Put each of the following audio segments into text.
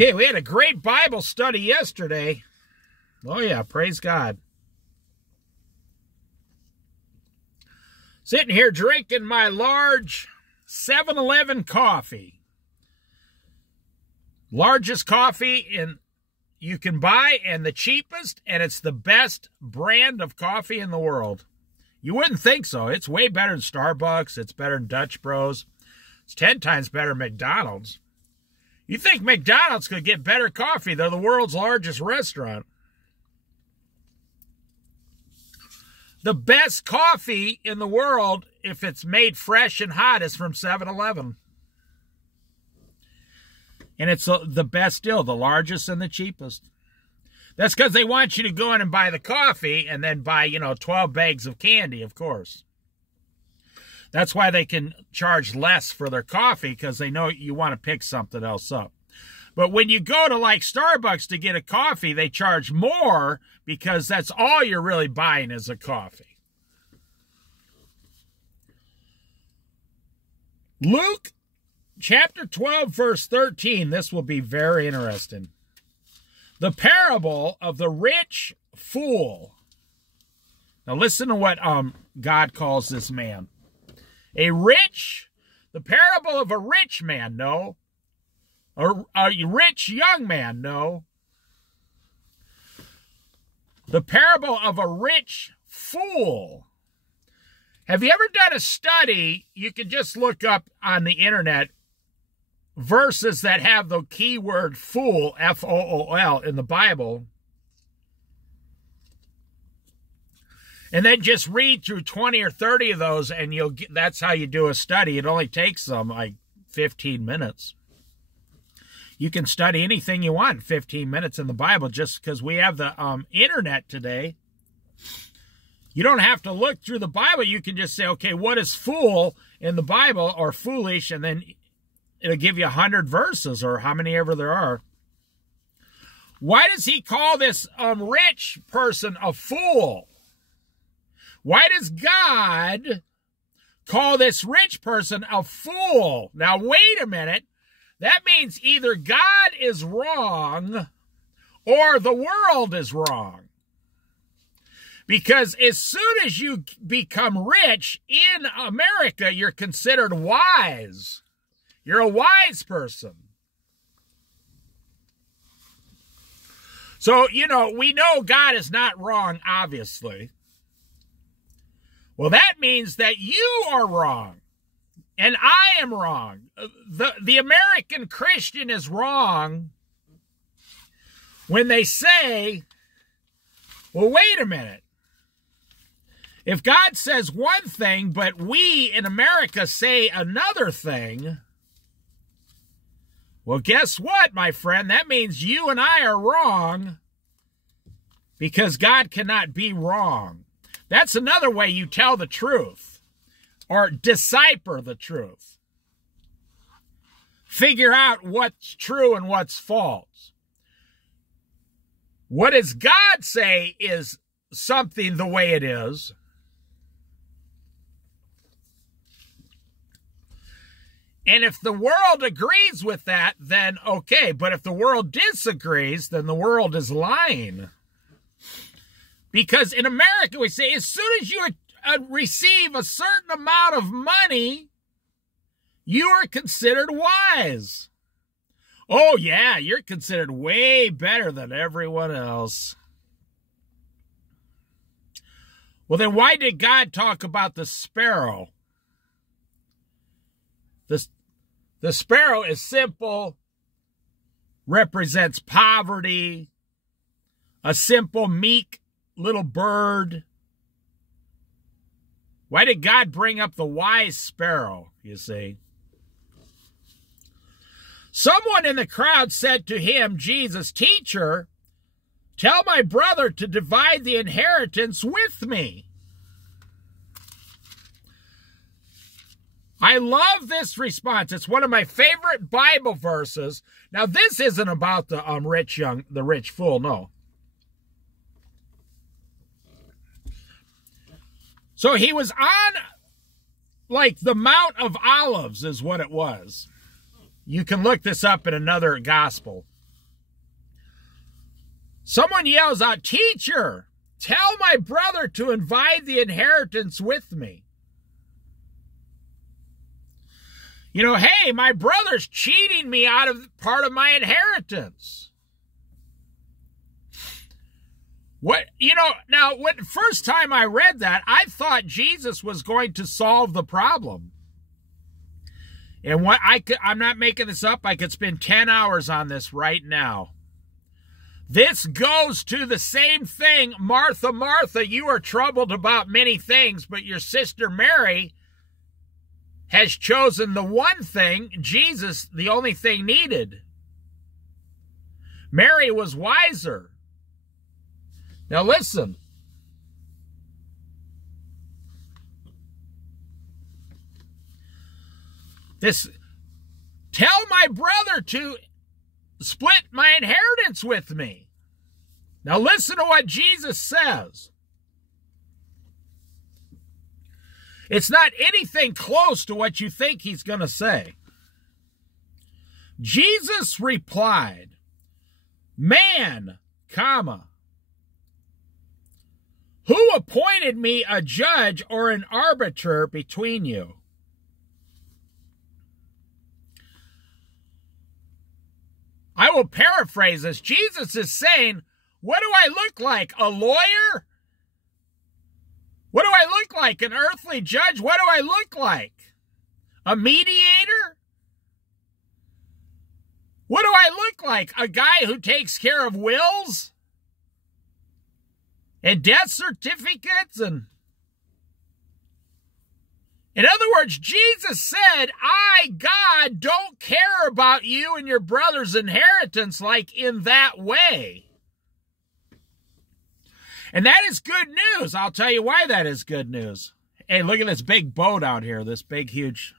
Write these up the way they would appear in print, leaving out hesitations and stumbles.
Okay, we had a great Bible study yesterday. Oh yeah, praise God. Sitting here drinking my large 7-Eleven coffee. Largest coffee you can buy and the cheapest, and it's the best brand of coffee in the world. You wouldn't think so. It's way better than Starbucks. It's better than Dutch Bros. It's 10 times better than McDonald's. You think McDonald's could get better coffee? They're the world's largest restaurant. The best coffee in the world, if it's made fresh and hot, is from 7-Eleven. And it's the best deal, the largest and the cheapest. That's because they want you to go in and buy the coffee and then buy, 12 bags of candy, of course. That's why they can charge less for their coffee, because they know you want to pick something else up. But when you go to like Starbucks to get a coffee, they charge more because that's all you're really buying is a coffee. Luke chapter 12, verse 13. This will be very interesting. The parable of the rich fool. Now listen to what God calls this man. The parable of a rich man, no. A rich young man, no. The parable of a rich fool. Have you ever done a study? You can just look up on the internet verses that have the keyword fool, F-O-O-L, in the Bible. And then just read through 20 or 30 of those, and that's how you do a study. It only takes them like 15 minutes. You can study anything you want in 15 minutes in the Bible just because we have the internet today. You don't have to look through the Bible. You can just say, okay, what is fool in the Bible, or foolish, and then it'll give you 100 verses or how many ever there are. Why does he call this rich person a fool? Why does God call this rich person a fool? Now, wait a minute. That means either God is wrong or the world is wrong. Because as soon as you become rich in America, you're considered wise. You're a wise person. So, we know God is not wrong, obviously. Well, that means that you are wrong, and I am wrong. The American Christian is wrong when they say, well, wait a minute. If God says one thing, but we in America say another thing, well, guess what, my friend? That means you and I are wrong, because God cannot be wrong. That's another way you tell the truth, or decipher the truth. Figure out what's true and what's false. What does God say is something the way it is? And if the world agrees with that, then okay. But if the world disagrees, then the world is lying. Because in America, we say, as soon as you receive a certain amount of money, you are considered wise. Oh, yeah, you're considered way better than everyone else. Well, then why did God talk about the sparrow? The sparrow is simple, represents poverty, a simple, meek little bird. Why did God bring up the wise sparrow, you see? Someone in the crowd said to him, Jesus, teacher, tell my brother to divide the inheritance with me. I love this response. It's one of my favorite Bible verses. Now, this isn't about the rich fool, no. So he was on, like, the Mount of Olives is what it was. You can look this up in another gospel. Someone yells out, "Teacher, tell my brother to divide the inheritance with me." You know, hey, my brother's cheating me out of part of my inheritance. What, you know, now, when the first time I read that, I thought Jesus was going to solve the problem. And what I'm not making this up, I could spend 10 hours on this right now. This goes to the same thing. Martha, Martha, you are troubled about many things, but your sister Mary has chosen the one thing, Jesus, the only thing needed. Mary was wiser. Now listen. Tell my brother to split my inheritance with me. Now listen to what Jesus says. It's not anything close to what you think he's going to say. Jesus replied, "Man, comma, who appointed me a judge or an arbiter between you?" I will paraphrase this. Jesus is saying, what do I look like? A lawyer? What do I look like? An earthly judge? What do I look like? A mediator? What do I look like? A guy who takes care of wills? And death certificates? And in other words, Jesus said, I, God, don't care about you and your brother's inheritance like in that way. And that is good news. I'll tell you why that is good news. Hey, look at this big boat out here. This big, huge.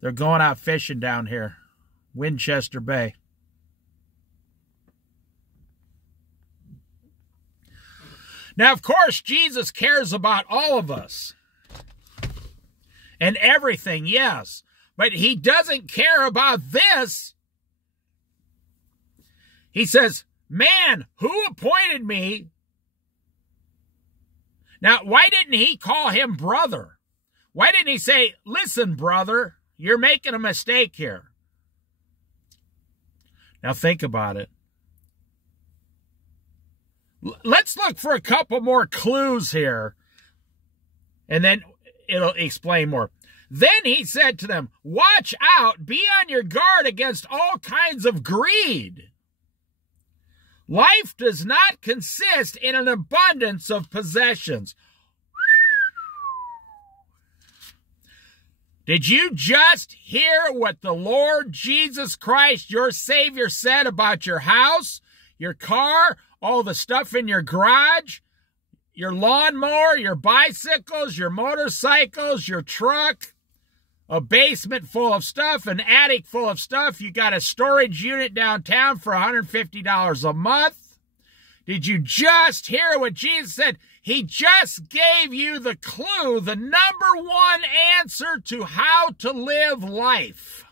They're going out fishing down here. Winchester Bay. Now, of course, Jesus cares about all of us. And everything, yes. But he doesn't care about this. He says, man, who appointed me? Now, why didn't he call him brother? Why didn't he say, listen, brother, you're making a mistake here? Now, think about it. Let's look for a couple more clues here. And then it'll explain more. Then he said to them, watch out, be on your guard against all kinds of greed. Life does not consist in an abundance of possessions. Did you just hear what the Lord Jesus Christ, your Savior, said about your house, your car, all the stuff in your garage, your lawnmower, your bicycles, your motorcycles, your truck, a basement full of stuff, an attic full of stuff. You got a storage unit downtown for $150 a month. Did you just hear what Jesus said? He just gave you the clue, the number one answer to how to live life.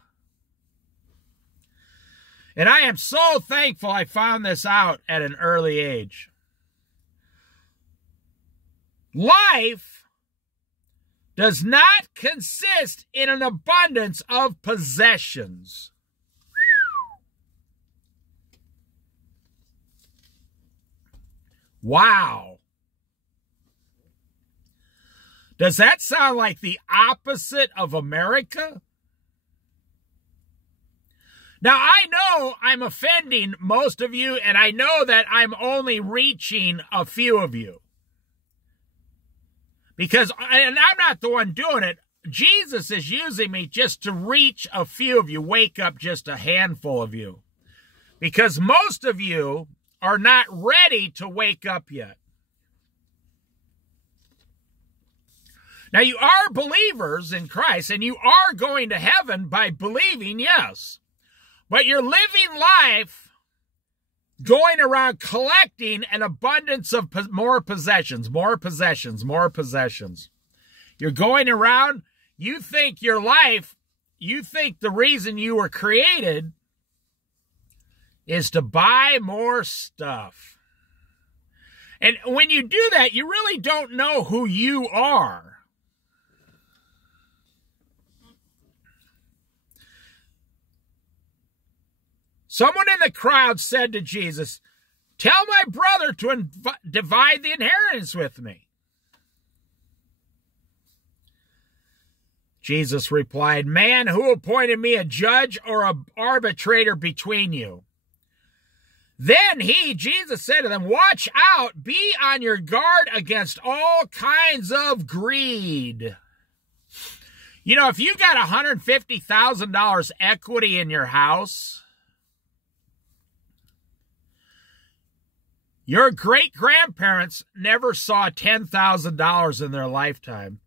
And I am so thankful I found this out at an early age. Life does not consist in an abundance of possessions. Wow. Does that sound like the opposite of America? Now, I know I'm offending most of you, and I know that I'm only reaching a few of you. Because, and I'm not the one doing it, Jesus is using me just to reach a few of you, wake up just a handful of you. Because most of you are not ready to wake up yet. Now, you are believers in Christ, and you are going to heaven by believing, yes. But you're living life going around collecting an abundance of more possessions, more possessions, more possessions. You're going around, you think your life, you think the reason you were created is to buy more stuff. And when you do that, you really don't know who you are. Someone in the crowd said to Jesus, "Tell my brother to divide the inheritance with me." Jesus replied, "Man, who appointed me a judge or an arbitrator between you?" Then Jesus said to them, "Watch out, be on your guard against all kinds of greed." You know, if you got $150,000 equity in your house, your great-grandparents never saw $10,000 in their lifetime.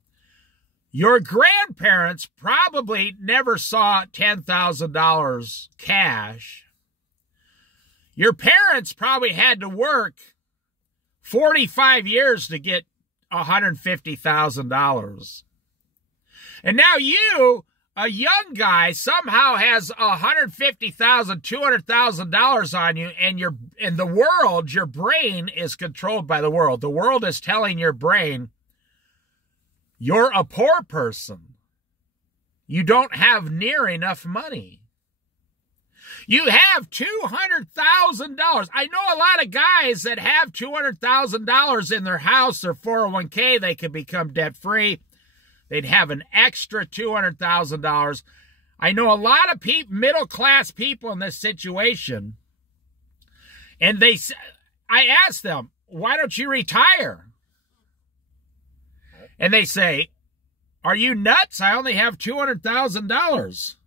Your grandparents probably never saw $10,000 cash. Your parents probably had to work 45 years to get $150,000. And now you, a young guy, somehow has $150,000, $200,000 on you, and the world, your brain is controlled by the world. The world is telling your brain, you're a poor person. You don't have near enough money. You have $200,000. I know a lot of guys that have $200,000 in their house or 401k. They could become debt-free. They'd have an extra $200,000. I know a lot of middle-class people in this situation. And I asked them, "Why don't you retire?" And they say, "Are you nuts? I only have $200,000.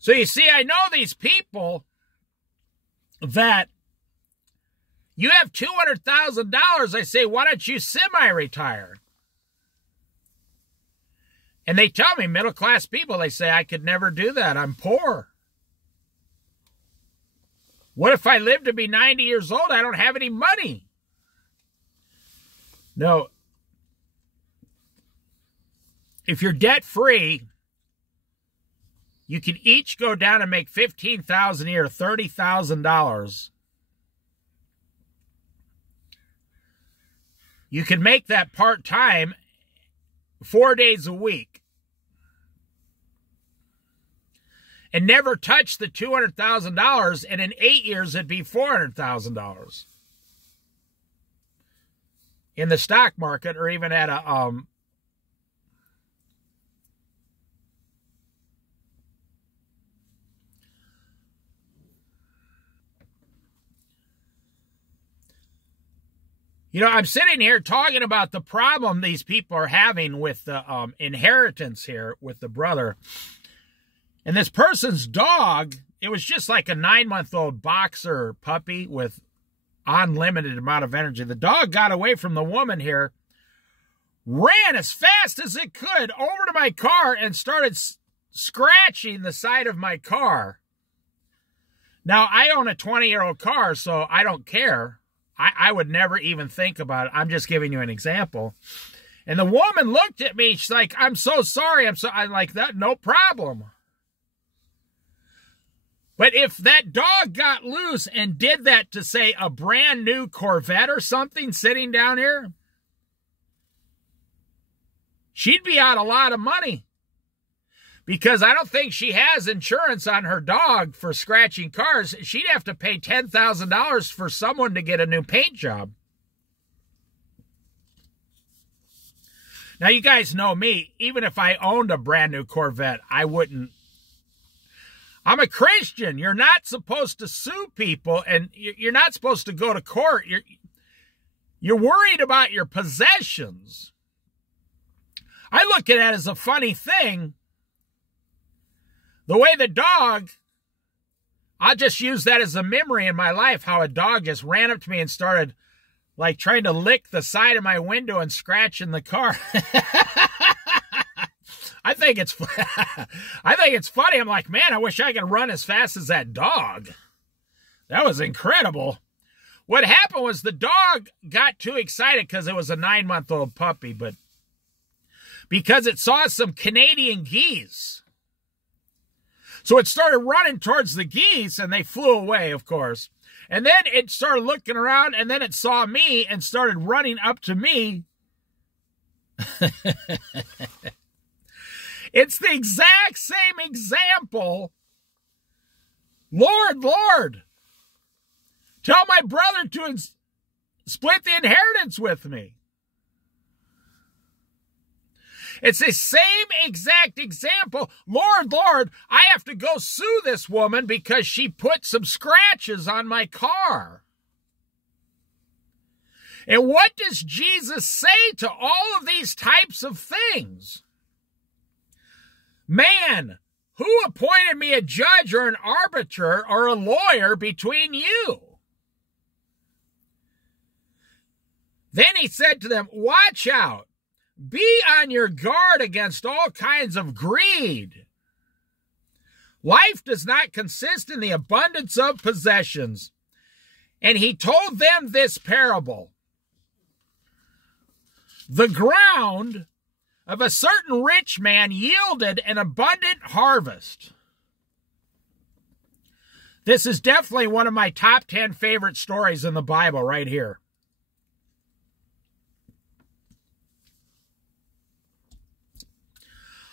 So you see, I know these people that you have $200,000. I say, "Why don't you semi-retire?" And they tell me, middle-class people, they say, "I could never do that. I'm poor. What if I live to be 90 years old? I don't have any money." No. If you're debt-free, you can each go down and make $15,000 a year, $30,000. You can make that part-time 4 days a week and never touch the $200,000, and in 8 years it'd be $400,000 in the stock market, or even at a You know, I'm sitting here talking about the problem these people are having with the inheritance here with the brother. And this person's dog, it was just like a 9-month-old boxer puppy with unlimited amount of energy. The dog got away from the woman here, ran as fast as it could over to my car, and started scratching the side of my car. Now, I own a 20-year-old car, so I don't care. I would never even think about it. I'm just giving you an example. And the woman looked at me. She's like, "I'm so sorry." I'm like, "That, no problem." But if that dog got loose and did that to, say, a brand new Corvette or something sitting down here, she'd be out a lot of money. Because I don't think she has insurance on her dog for scratching cars. She'd have to pay $10,000 for someone to get a new paint job. Now, you guys know me. Even if I owned a brand new Corvette, I wouldn't. I'm a Christian. You're not supposed to sue people, and you're not supposed to go to court. You're worried about your possessions. I look at it as a funny thing. The way the dog, I'll just use that as a memory in my life, how a dog just ran up to me and started like trying to lick the side of my window and scratching the car. I think it's funny. I'm like, man, I wish I could run as fast as that dog. That was incredible. What happened was the dog got too excited because it was a 9-month-old puppy, but because it saw some Canadian geese. So it started running towards the geese, and they flew away, of course. And then it started looking around, and then it saw me and started running up to me. It's the exact same example. Lord, Lord, tell my brother to split the inheritance with me. It's the same exact example. Lord, Lord, I have to go sue this woman because she put some scratches on my car. And what does Jesus say to all of these types of things? Man, who appointed me a judge or an arbiter or a lawyer between you? Then he said to them, watch out. Be on your guard against all kinds of greed. Life does not consist in the abundance of possessions. And he told them this parable. The ground of a certain rich man yielded an abundant harvest. This is definitely one of my top 10 favorite stories in the Bible right here.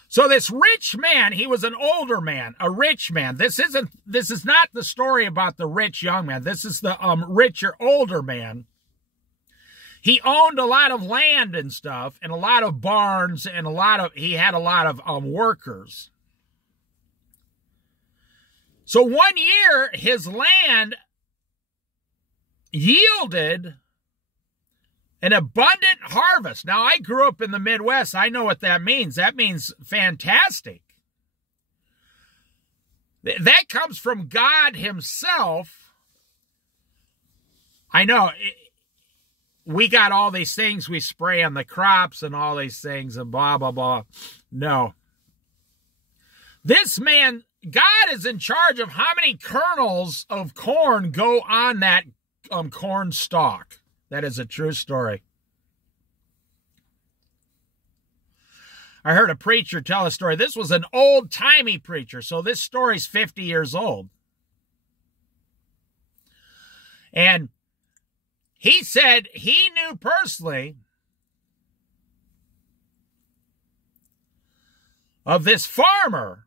So this rich man, he was an older man, a rich man. This is not the story about the rich young man. This is the richer older man. He owned a lot of land and stuff, and a lot of barns, and he had a lot of workers. So one year, his land yielded an abundant harvest. Now, I grew up in the Midwest. I know what that means. That means fantastic. That comes from God himself. I know. We got all these things we spray on the crops and all these things and blah, blah, blah. No. This man, God is in charge of how many kernels of corn go on that corn stalk. That is a true story. I heard a preacher tell a story. This was an old-timey preacher, so this story's 50 years old. And he said he knew personally of this farmer,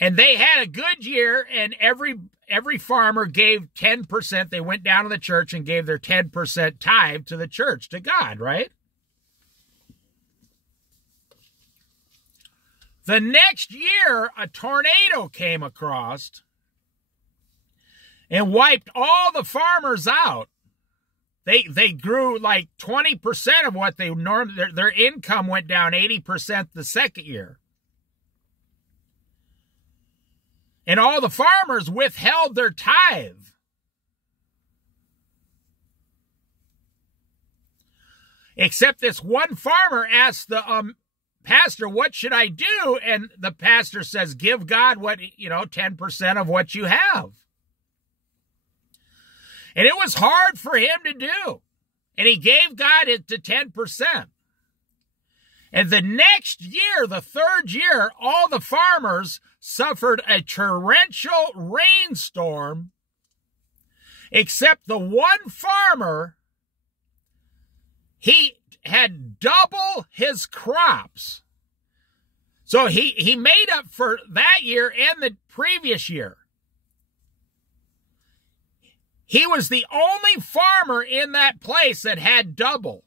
and they had a good year, and every farmer gave 10%. They went down to the church and gave their 10% tithe to the church, to God, right? The next year, a tornado came across and wiped all the farmers out. They grew like 20% of what they normally, their income went down 80% the second year. And all the farmers withheld their tithe. Except this one farmer asked the pastor, what should I do? And the pastor says, give God 10% of what you have. And it was hard for him to do. And he gave God it to 10%. And the next year, the third year, all the farmers suffered a torrential rainstorm, except the one farmer, he had double his crops. So he made up for that year and the previous year. He was the only farmer in that place that had double.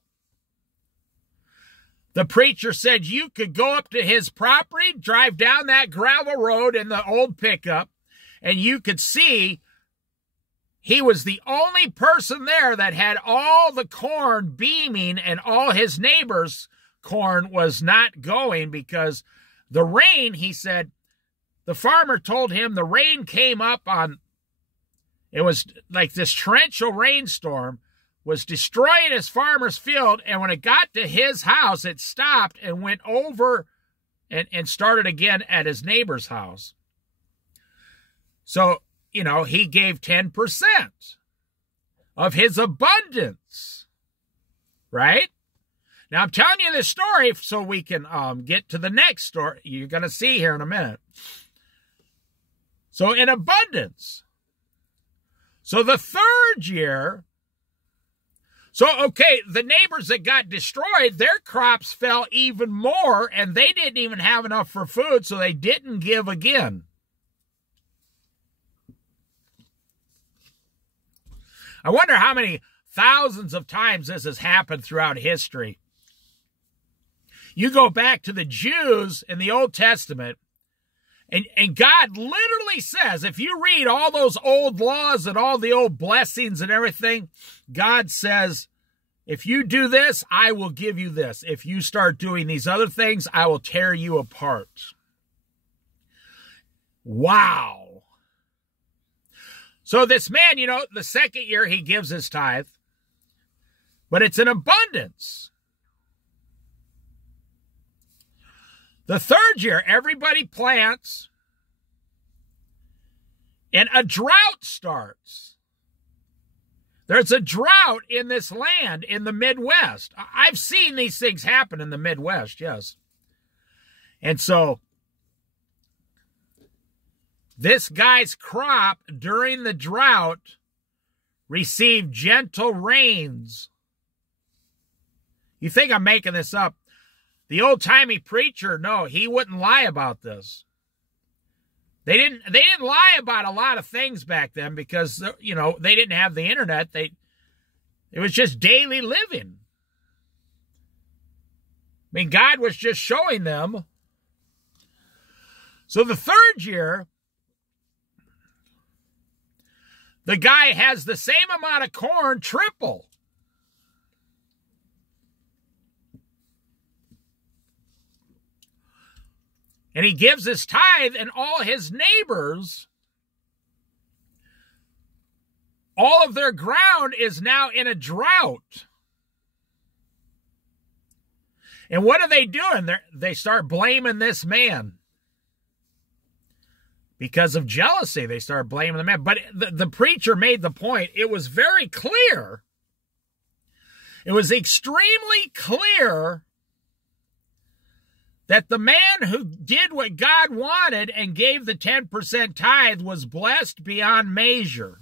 The preacher said you could go up to his property, drive down that gravel road in the old pickup, and you could see he was the only person there that had all the corn beaming, and all his neighbors' corn was not going because the rain, he said, the farmer told him the rain came up on, it was like this torrential rainstorm, was destroying his farmer's field, and when it got to his house, it stopped and went over and started again at his neighbor's house. So, he gave 10% of his abundance, right? Now, I'm telling you this story so we can get to the next story you're going to see here in a minute. So, in abundance. So, the third year, okay, the neighbors that got destroyed, their crops fell even more, and they didn't even have enough for food, so they didn't give again. I wonder how many thousands of times this has happened throughout history. You go back to the Jews in the Old Testament, and God literally says, if you read all those old laws and all the old blessings and everything, God says, if you do this, I will give you this. If you start doing these other things, I will tear you apart. Wow. So this man, the second year he gives his tithe, but it's in abundance. The third year, everybody plants, and a drought starts. There's a drought in this land in the Midwest. I've seen these things happen in the Midwest, yes. And so, this guy's crop during the drought received gentle rains. You think I'm making this up? The old-timey preacher, no, he wouldn't lie about this. They didn't lie about a lot of things back then because, they didn't have the internet. It was just daily living. I mean, God was just showing them. So the third year, the guy has the same amount of corn, triple. And he gives his tithe, and all his neighbors, all of their ground is now in a drought. And what are they doing? They start blaming this man. Because of jealousy, they start blaming the man. But the preacher made the point. It was very clear. It was extremely clear that the man who did what God wanted and gave the 10% tithe was blessed beyond measure.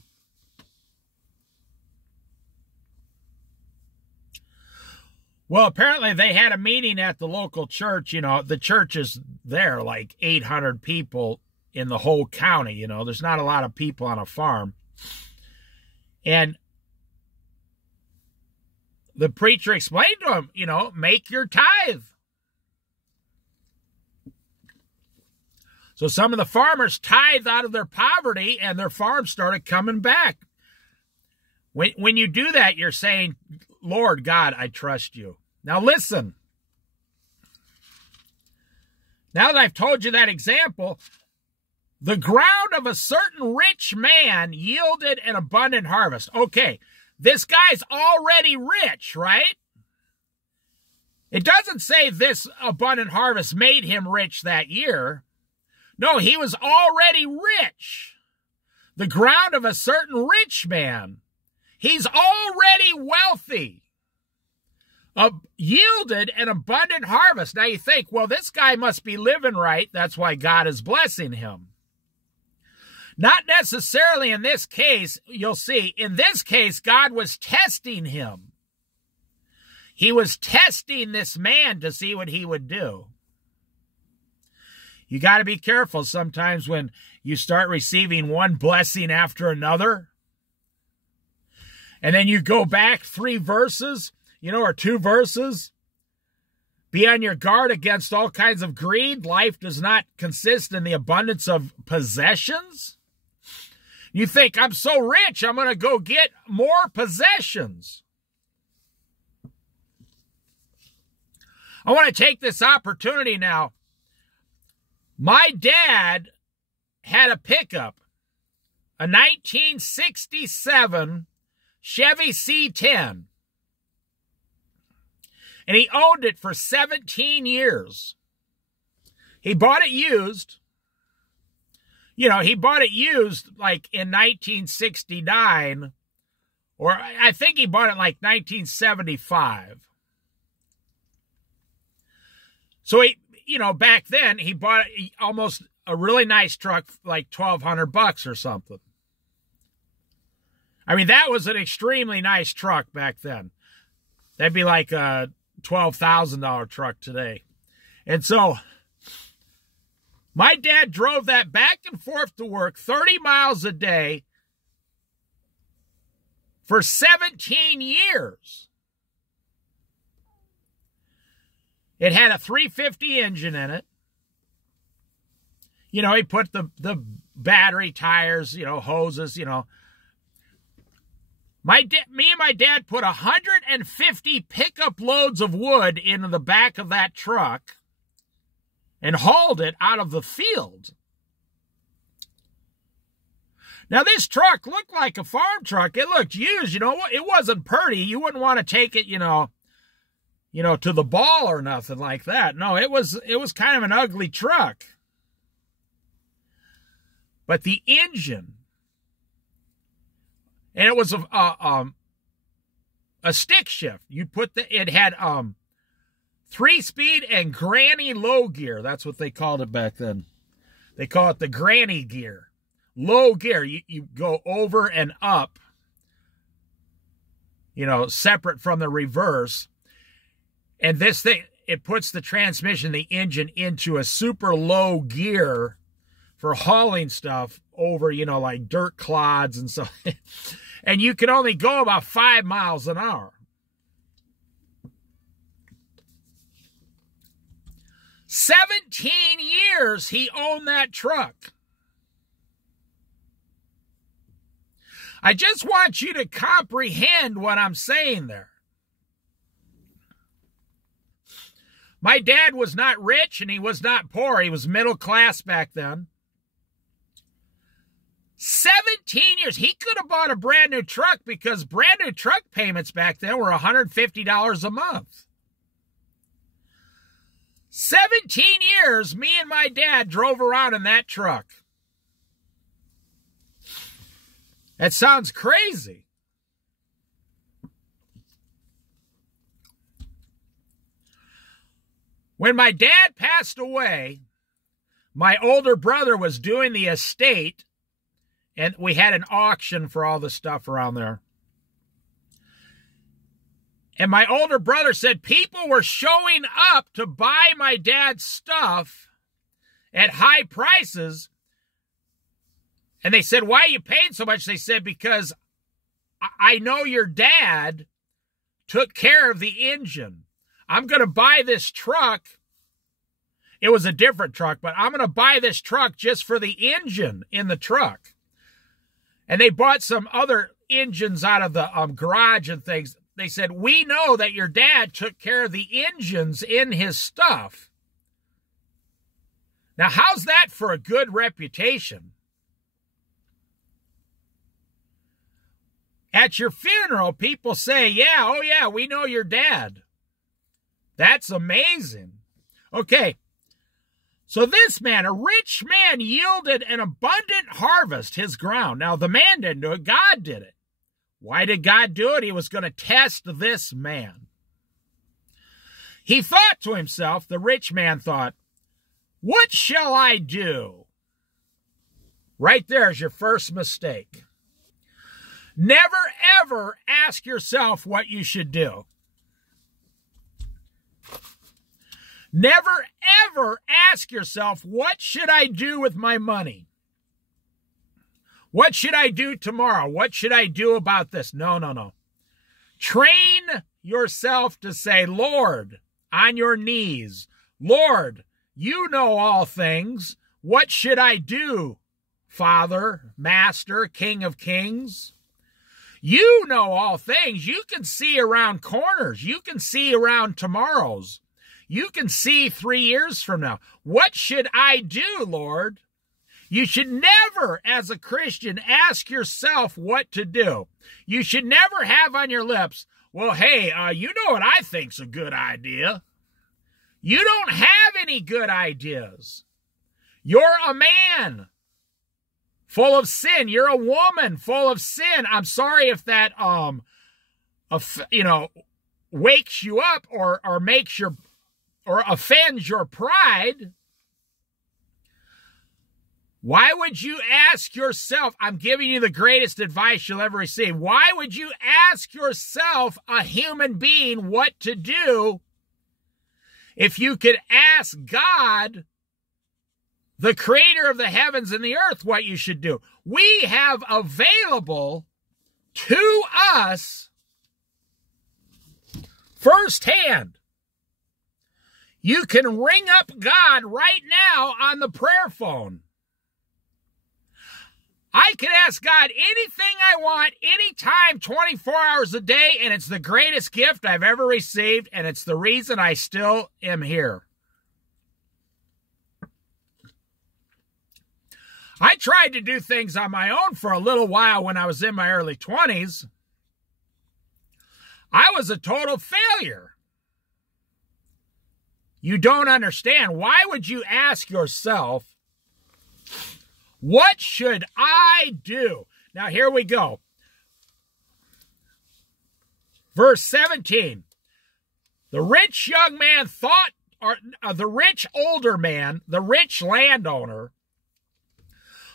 Well, apparently they had a meeting at the local church. The church is there, like 800 people in the whole county. There's not a lot of people on a farm. And the preacher explained to him, make your tithe. So some of the farmers tithed out of their poverty, and their farms started coming back. When you do that, you're saying, Lord God, I trust you. Now listen. Now that I've told you that example, the ground of a certain rich man yielded an abundant harvest. Okay, this guy's already rich, right? It doesn't say this abundant harvest made him rich that year. No, he was already rich. The ground of a certain rich man. He's already wealthy. Yielded an abundant harvest. Now you think, well, this guy must be living right. That's why God is blessing him. Not necessarily in this case. You'll see, in this case, God was testing him. He was testing this man to see what he would do. You got to be careful sometimes when you start receiving one blessing after another. And then you go back 3 verses, or 2 verses. Be on your guard against all kinds of greed. Life does not consist in the abundance of possessions. You think, I'm so rich, I'm going to go get more possessions. I want to take this opportunity now. My dad had a pickup, a 1967 Chevy C10. And he owned it for 17 years. He bought it used. He bought it used like in 1969, or I think he bought it like 1975. So he, back then he bought almost a really nice truck, like $1,200 or something. I mean, that was an extremely nice truck back then. That'd be like a $12,000 truck today. And so my dad drove that back and forth to work 30 miles a day for 17 years. It had a 350 engine in it. He put the battery, tires, hoses, Me and my dad put 150 pickup loads of wood into the back of that truck and hauled it out of the field. Now, this truck looked like a farm truck. It looked used. It wasn't pretty. You wouldn't want to take it, to the ball or nothing like that. No, it was kind of an ugly truck. But the engine, and it was a stick shift. It had 3-speed and granny low gear. That's what they called it back then. They call it the granny gear. Low gear. You go over and up, separate from the reverse. And this thing, it puts the transmission, the engine, into a super low gear for hauling stuff over, like dirt clods and so. And you can only go about 5 miles an hour. 17 years he owned that truck. I just want you to comprehend what I'm saying there. My dad was not rich and he was not poor. He was middle class back then. 17 years. He could have bought a brand new truck because brand new truck payments back then were $150 a month. 17 years, me and my dad drove around in that truck. That sounds crazy. When my dad passed away, my older brother was doing the estate, and we had an auction for all the stuff around there. And my older brother said people were showing up to buy my dad's stuff at high prices. And they said, why are you paying so much? They said, because I know your dad took care of the engine. I'm going to buy this truck. It was a different truck, but I'm going to buy this truck just for the engine in the truck. And they bought some other engines out of the garage and things. They said, we know that your dad took care of the engines in his stuff. Now, how's that for a good reputation? At your funeral, people say, yeah, oh yeah, we know your dad. That's amazing. Okay, so this man, a rich man, yielded an abundant harvest, his ground. Now, the man didn't do it, God did it. Why did God do it? He was going to test this man. He thought to himself, the rich man thought, what shall I do? Right there's your first mistake. Never, ever ask yourself what you should do. Never, ever ask yourself, what should I do with my money? What should I do tomorrow? What should I do about this? No, no, no. Train yourself to say, Lord, on your knees, Lord, you know all things. What should I do, Father, Master, King of Kings? You know all things. You can see around corners. You can see around tomorrows. You can see 3 years from now. What should I do, Lord? You should never, as a Christian, ask yourself what to do. You should never have on your lips, well, hey, you know what I think's a good idea. You don't have any good ideas. You're a man full of sin. You're a woman full of sin. I'm sorry if that, wakes you up or makes your or offends your pride, why would you ask yourself, I'm giving you the greatest advice you'll ever receive. Why would you ask yourself, a human being, what to do if you could ask God, the creator of the heavens and the earth, what you should do? We have available to us firsthand. You can ring up God right now on the prayer phone. I can ask God anything I want, anytime, 24 hours a day, and it's the greatest gift I've ever received, and it's the reason I still am here. I tried to do things on my own for a little while when I was in my early 20s. I was a total failure. You don't understand. Why would you ask yourself, what should I do? Now, here we go. Verse 17. The rich young man thought, or the rich older man, the rich landowner,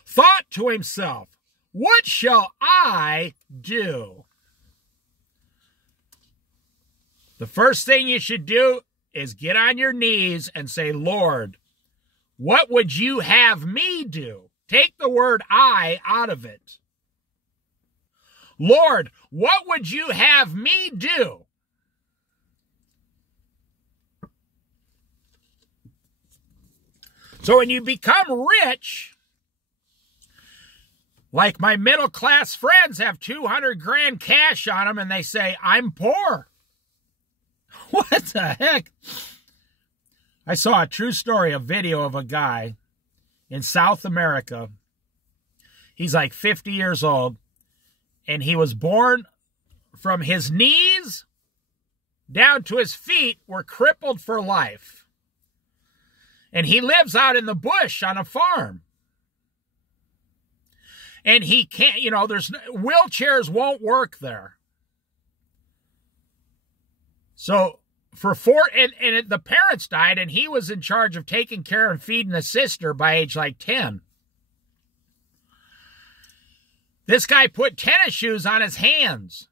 thought to himself, what shall I do? The first thing you should do is get on your knees and say, Lord, what would you have me do? Take the word I out of it. Lord, what would you have me do? So when you become rich, like my middle class friends have 200 grand cash on them and they say, I'm poor. What the heck? I saw a true story, a video of a guy in South America. He's like 50 years old, and he was born from his knees down to his feet were crippled for life. And he lives out in the bush on a farm. And he can't, there's wheelchairs won't work there. So and the parents died, and he was in charge of taking care and feeding the sister by age like 10. This guy put tennis shoes on his hands.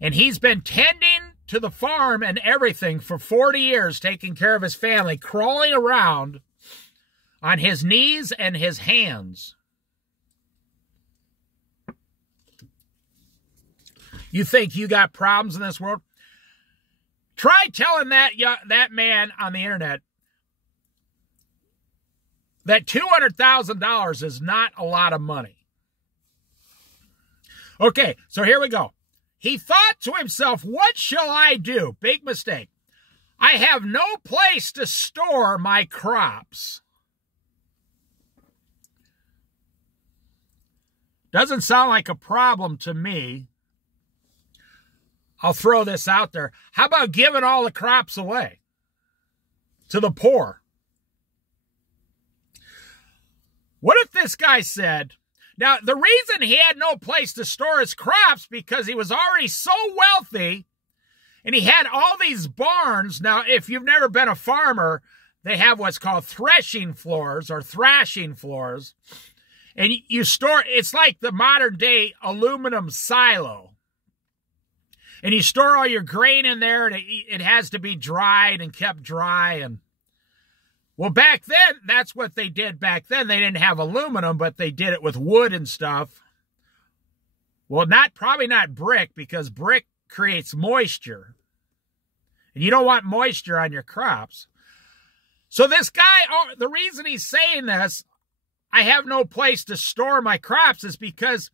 And he's been tending to the farm and everything for 40 years, taking care of his family, crawling around on his knees and his hands. You think you got problems in this world? Try telling that man on the internet that $200,000 is not a lot of money. Okay, so here we go. He thought to himself, what shall I do? Big mistake. I have no place to store my crops. Doesn't sound like a problem to me. I'll throw this out there. How about giving all the crops away to the poor? What if this guy said, now the reason he had no place to store his crops because he was already so wealthy and he had all these barns. Now, if you've never been a farmer, they have what's called threshing floors or thrashing floors. And you store, it's like the modern day aluminum silo. And you store all your grain in there, and it has to be dried and kept dry. And well, back then, that's what they did back then. They didn't have aluminum, but they did it with wood and stuff. Well, probably not brick, because brick creates moisture. And you don't want moisture on your crops. So this guy, the reason he's saying this, I have no place to store my crops, is because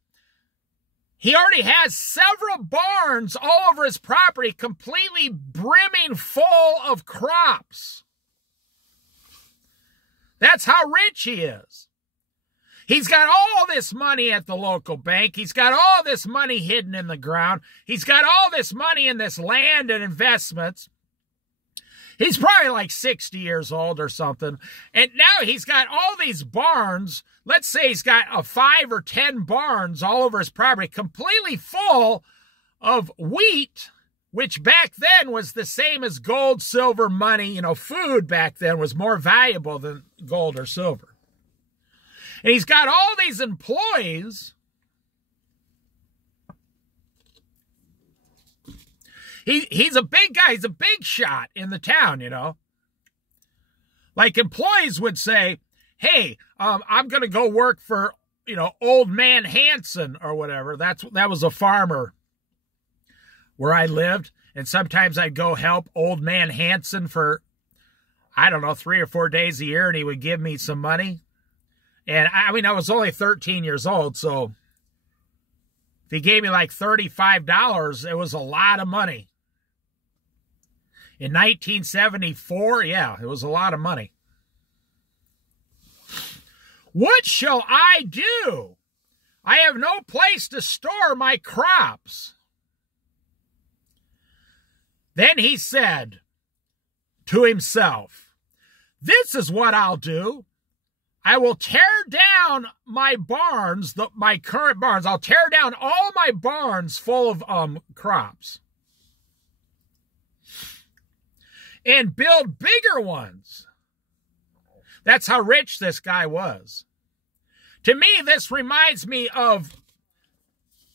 he already has several barns all over his property, completely brimming full of crops. That's how rich he is. He's got all this money at the local bank. He's got all this money hidden in the ground. He's got all this money in this land and investments. He's probably like 60 years old or something. And now he's got all these barns. Let's say he's got 5 or 10 barns all over his property, completely full of wheat, which back then was the same as gold, silver, money. You know, food back then was more valuable than gold or silver. And he's got all these employees. He's a big guy. He's a big shot in the town, you know. Like employees would say, hey, I'm going to go work for, you know, Old Man Hanson or whatever. That was a farmer where I lived. And sometimes I'd go help Old Man Hanson for, I don't know, 3 or 4 days a year. And he would give me some money. And I mean, I was only 13 years old. So if he gave me like $35, it was a lot of money. In 1974, yeah, it was a lot of money. What shall I do? I have no place to store my crops. Then he said to himself, this is what I'll do. I will tear down my barns, my current barns. I'll tear down all my barns full of crops. And build bigger ones. That's how rich this guy was. To me, this reminds me of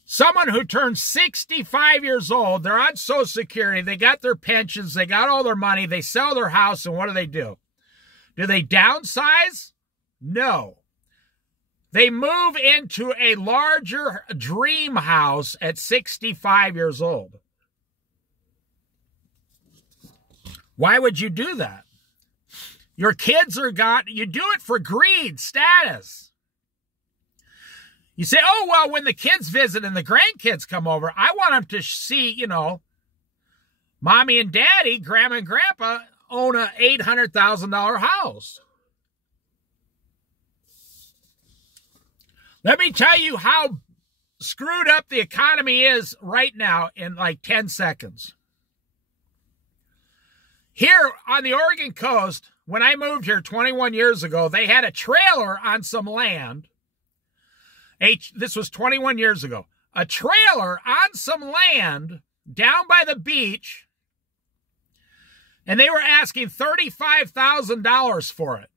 someone who turned 65 years old. They're on Social Security. They got their pensions. They got all their money. They sell their house, and what do? Do they downsize? No. They move into a larger dream house at 65 years old. Why would you do that? Your kids are gone. You do it for greed, status. You say, oh, well, when the kids visit and the grandkids come over, I want them to see, you know, mommy and daddy, grandma and grandpa own a $800,000 house. Let me tell you how screwed up the economy is right now in like 10 seconds. Here on the Oregon coast, when I moved here 21 years ago, they had a trailer on some land. This was 21 years ago. A trailer on some land down by the beach, and they were asking $35,000 for it.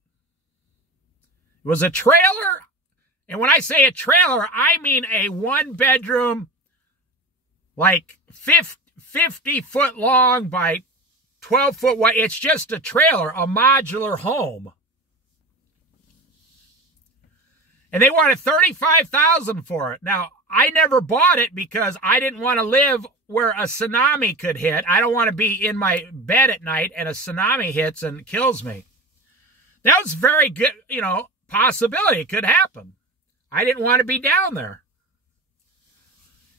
It was a trailer, and when I say a trailer, I mean a one-bedroom, like 50-foot long by 12-foot wide. It's just a trailer, a modular home. And they wanted $35,000 for it. Now, I never bought it because I didn't want to live where a tsunami could hit. I don't want to be in my bed at night and a tsunami hits and kills me. That was very good, you know, possibility. It could happen. I didn't want to be down there.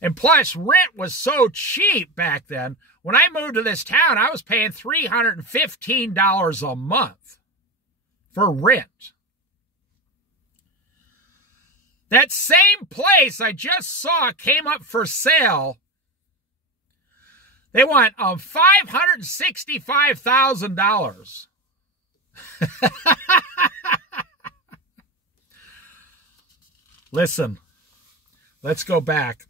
And plus, rent was so cheap back then. When I moved to this town, I was paying $315 a month for rent. That same place I just saw came up for sale. They want $565,000. Listen, let's go back.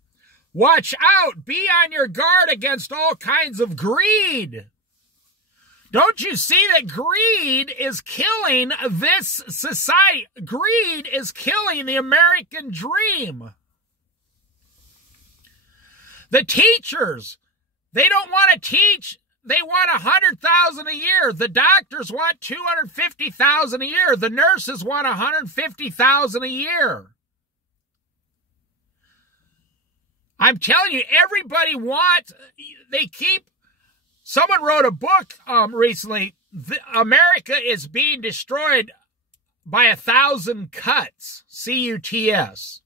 Watch out. Be on your guard against all kinds of greed. Don't you see that greed is killing this society? Greed is killing the American dream. The teachers, they don't want to teach. They want $100,000 a year. The doctors want $250,000 a year. The nurses want $150,000 a year. I'm telling you, everybody wants, someone wrote a book recently, America is being destroyed by 1,000 cuts, C-U-T-S.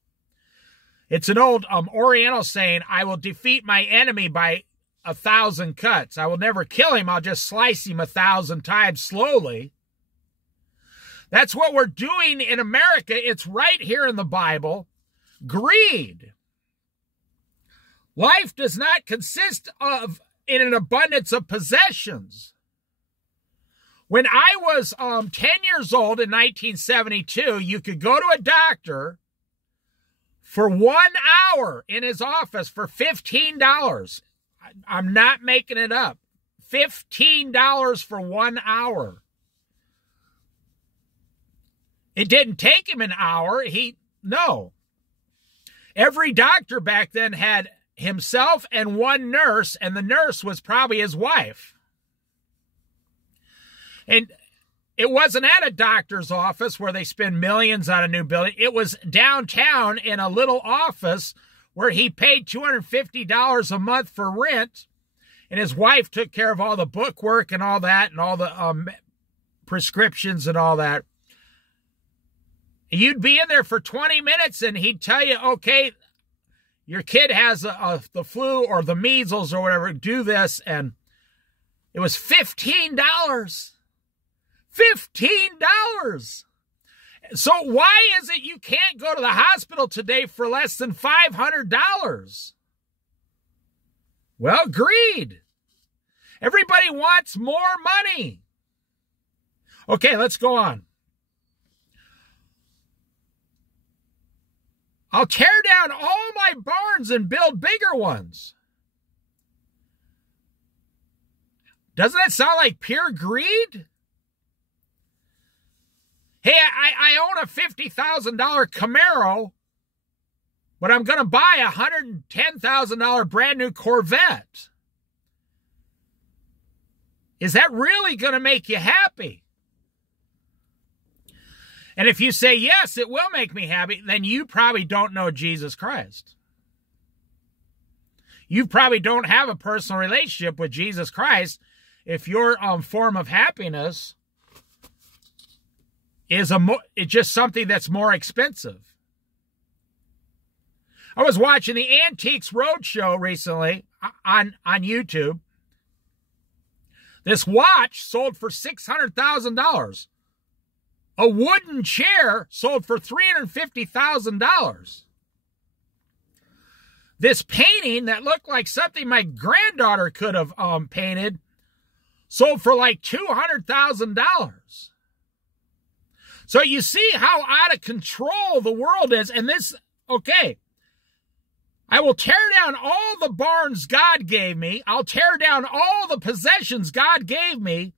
It's an old Oriental saying, I will defeat my enemy by 1,000 cuts. I will never kill him, I'll just slice him 1,000 times slowly. That's what we're doing in America. It's right here in the Bible. Greed. Life does not consist in an abundance of possessions. When I was 10 years old in 1972, you could go to a doctor for 1 hour in his office for $15. I'm not making it up. $15 for 1 hour. It didn't take him an hour. No. Every doctor back then had himself and one nurse, and the nurse was probably his wife. And it wasn't at a doctor's office where they spend millions on a new building. It was downtown in a little office where he paid $250 a month for rent, and his wife took care of all the bookwork and all that, and all the prescriptions and all that. You'd be in there for 20 minutes, and he'd tell you, okay, your kid has the flu or the measles or whatever, do this, and it was $15. $15. So why is it you can't go to the hospital today for less than $500? Well, greed. Everybody wants more money. Okay, let's go on. I'll tear down all my barns and build bigger ones. Doesn't that sound like pure greed? Hey, I own a $50,000 Camaro, but I'm going to buy a $110,000 brand new Corvette. Is that really going to make you happy? And if you say, yes, it will make me happy, then you probably don't know Jesus Christ. You probably don't have a personal relationship with Jesus Christ if your form of happiness is it's just something that's more expensive. I was watching the Antiques Roadshow recently on YouTube. This watch sold for $600,000. A wooden chair sold for $350,000. This painting that looked like something my granddaughter could have painted sold for like $200,000. So you see how out of control the world is. And this, okay, I will tear down all the barns God gave me. I'll tear down all the possessions God gave me.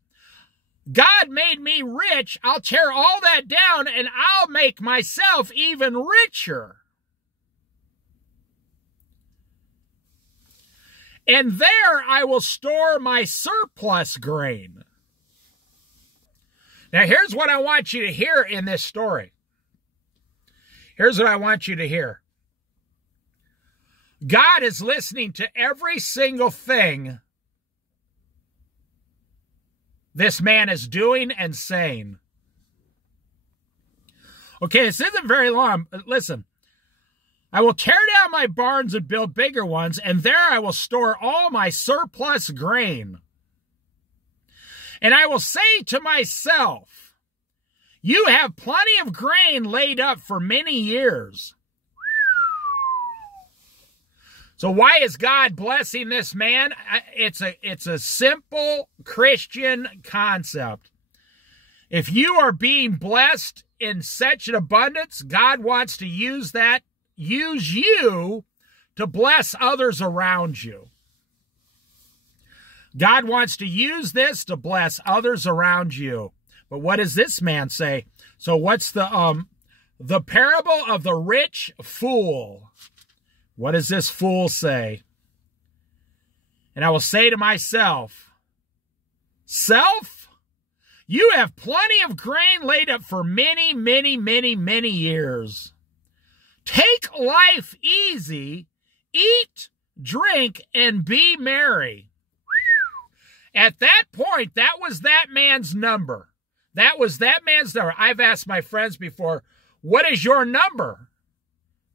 God made me rich. I'll tear all that down and I'll make myself even richer. And there I will store my surplus grain. Now here's what I want you to hear in this story. Here's what I want you to hear. God is listening to every single thing this man is doing and saying. Okay, this isn't very long. Listen. I will tear down my barns and build bigger ones, and there I will store all my surplus grain. And I will say to myself, you have plenty of grain laid up for many years. So why is God blessing this man? It's a simple Christian concept. If you are being blessed in such an abundance, God wants to use you to bless others around you. God wants to use this to bless others around you. But what does this man say? So what's the parable of the rich fool? What does this fool say? And I will say to myself, self, you have plenty of grain laid up for many, many, many, many years. Take life easy, eat, drink, and be merry. At that point, that was that man's number. That was that man's number. I've asked my friends before, what is your number?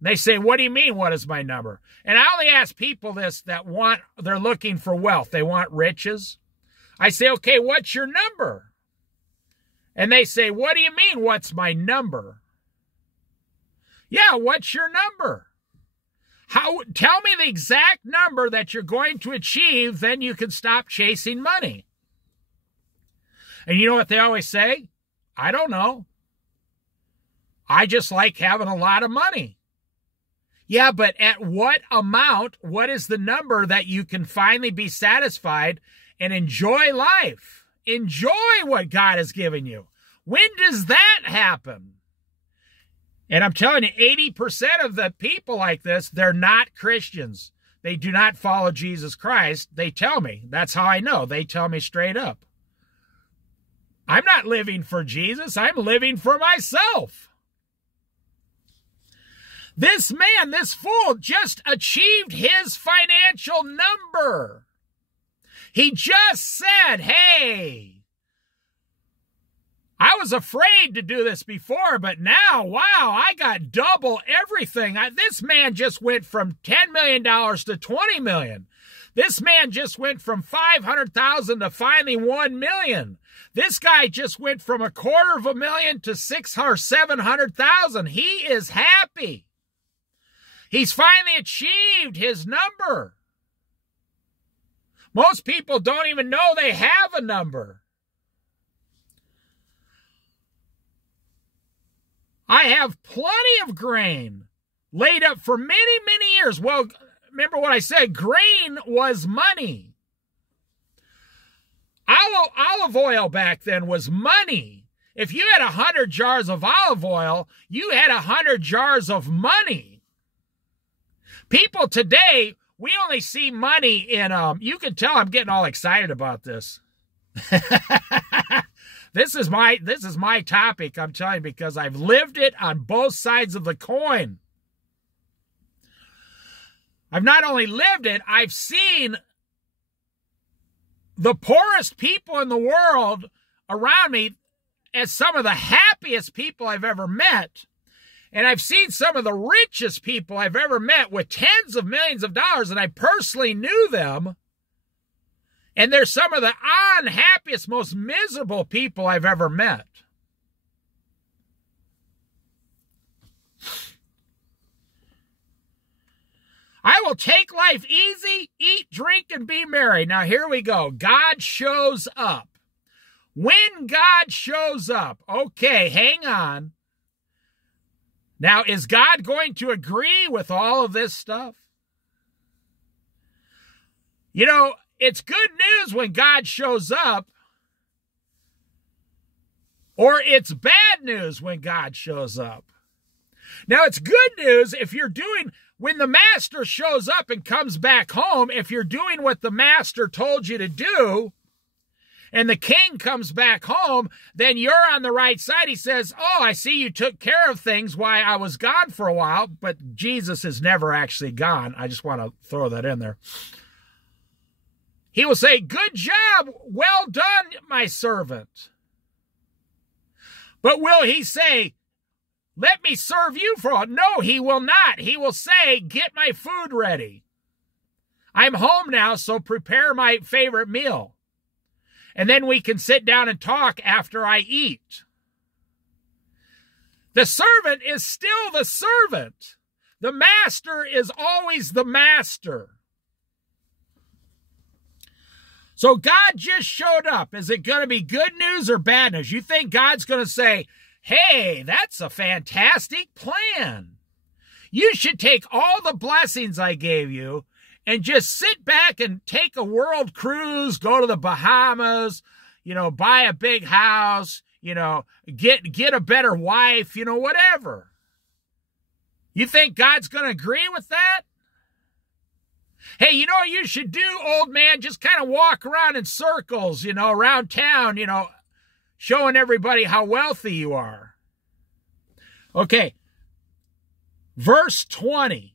They say, what do you mean, what is my number? And I only ask people this they're looking for wealth. They want riches. I say, okay, what's your number? And they say, what do you mean, what's my number? Yeah, what's your number? Tell me the exact number that you're going to achieve, then you can stop chasing money. And you know what they always say? I don't know. I just like having a lot of money. Yeah, but at what amount, what is the number that you can finally be satisfied and enjoy life? Enjoy what God has given you. When does that happen? And I'm telling you, 80% of the people like this, they're not Christians. They do not follow Jesus Christ. They tell me. That's how I know. They tell me straight up. I'm not living for Jesus. I'm living for myself. This man, this fool, just achieved his financial number. He just said, hey, I was afraid to do this before, but now, wow, I got double everything. This man just went from $10 million to $20 million. This man just went from $500,000 to finally $1 million. This guy just went from $250,000 to $600,000 or $700,000. He is happy. He's finally achieved his number. Most people don't even know they have a number. I have plenty of grain laid up for many, many years. Well, remember what I said, grain was money. Olive oil back then was money. If you had 100 jars of olive oil, you had 100 jars of money. People today, we only see money in, you can tell I'm getting all excited about this. This is my topic, I'm telling you, because I've lived it on both sides of the coin. I've not only lived it, I've seen the poorest people in the world around me as some of the happiest people I've ever met. And I've seen some of the richest people I've ever met with tens of millions of dollars, and I personally knew them. And they're some of the unhappiest, most miserable people I've ever met. I will take life easy, eat, drink, and be merry. Now, here we go. God shows up. When God shows up, okay, hang on. Now, is God going to agree with all of this stuff? You know, it's good news when God shows up, or it's bad news when God shows up. Now, it's good news if you're doing, when the master shows up and comes back home, if you're doing what the master told you to do, and the king comes back home, then you're on the right side. He says, oh, I see you took care of things while I was gone for a while, but Jesus is never actually gone. I just want to throw that in there. He will say, good job, well done, my servant. But will he say, let me serve you for all? No, he will not. He will say, get my food ready. I'm home now, so prepare my favorite meal. And then we can sit down and talk after I eat. The servant is still the servant. The master is always the master. So God just showed up. Is it going to be good news or bad news? You think God's going to say, hey, that's a fantastic plan. You should take all the blessings I gave you and just sit back and take a world cruise, go to the Bahamas, you know, buy a big house, you know, get a better wife, you know, whatever. You think God's going to agree with that? Hey, you know what you should do, old man? Just kind of walk around in circles, you know, around town, you know, showing everybody how wealthy you are. Okay. Verse 20.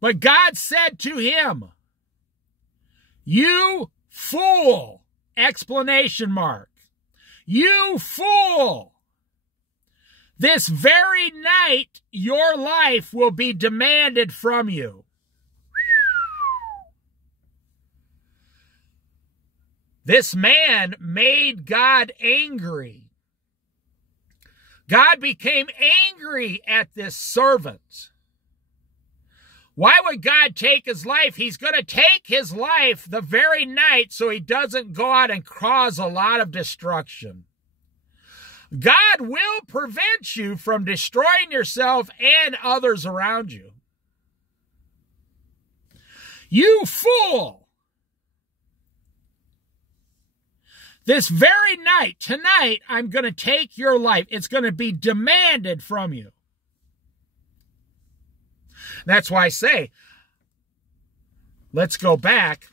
But God said to him, you fool, exclamation mark. You fool. This very night your life will be demanded from you. This man made God angry. God became angry at this servant. Why would God take his life? He's going to take his life the very night so he doesn't go out and cause a lot of destruction. God will prevent you from destroying yourself and others around you. You fool! This very night, tonight, I'm going to take your life. It's going to be demanded from you. That's why I say, let's go back.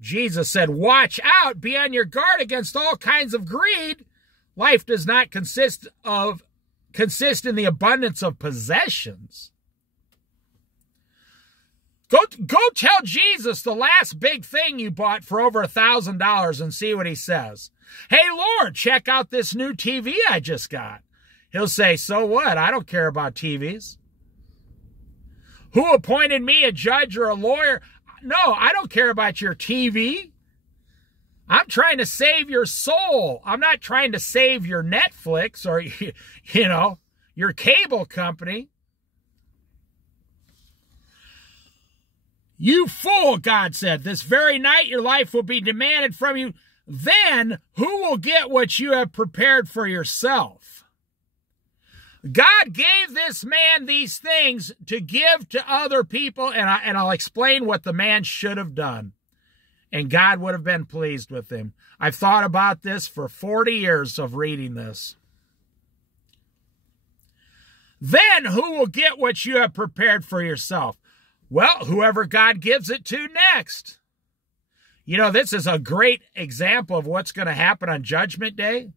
Jesus said, watch out, be on your guard against all kinds of greed. Life does not consist in the abundance of possessions. Go tell Jesus the last big thing you bought for over $1,000 and see what he says. Hey, Lord, check out this new TV I just got. He'll say, so what? I don't care about TVs. Who appointed me a judge or a lawyer? No, I don't care about your TV. I'm trying to save your soul. I'm not trying to save your Netflix or, your cable company. You fool, God said, this very night your life will be demanded from you. Then who will get what you have prepared for yourself? God gave this man these things to give to other people, and I'll explain what the man should have done. And God would have been pleased with him. I've thought about this for 40 years of reading this. Then who will get what you have prepared for yourself? Well, whoever God gives it to next. This is a great example of what's going to happen on Judgment Day.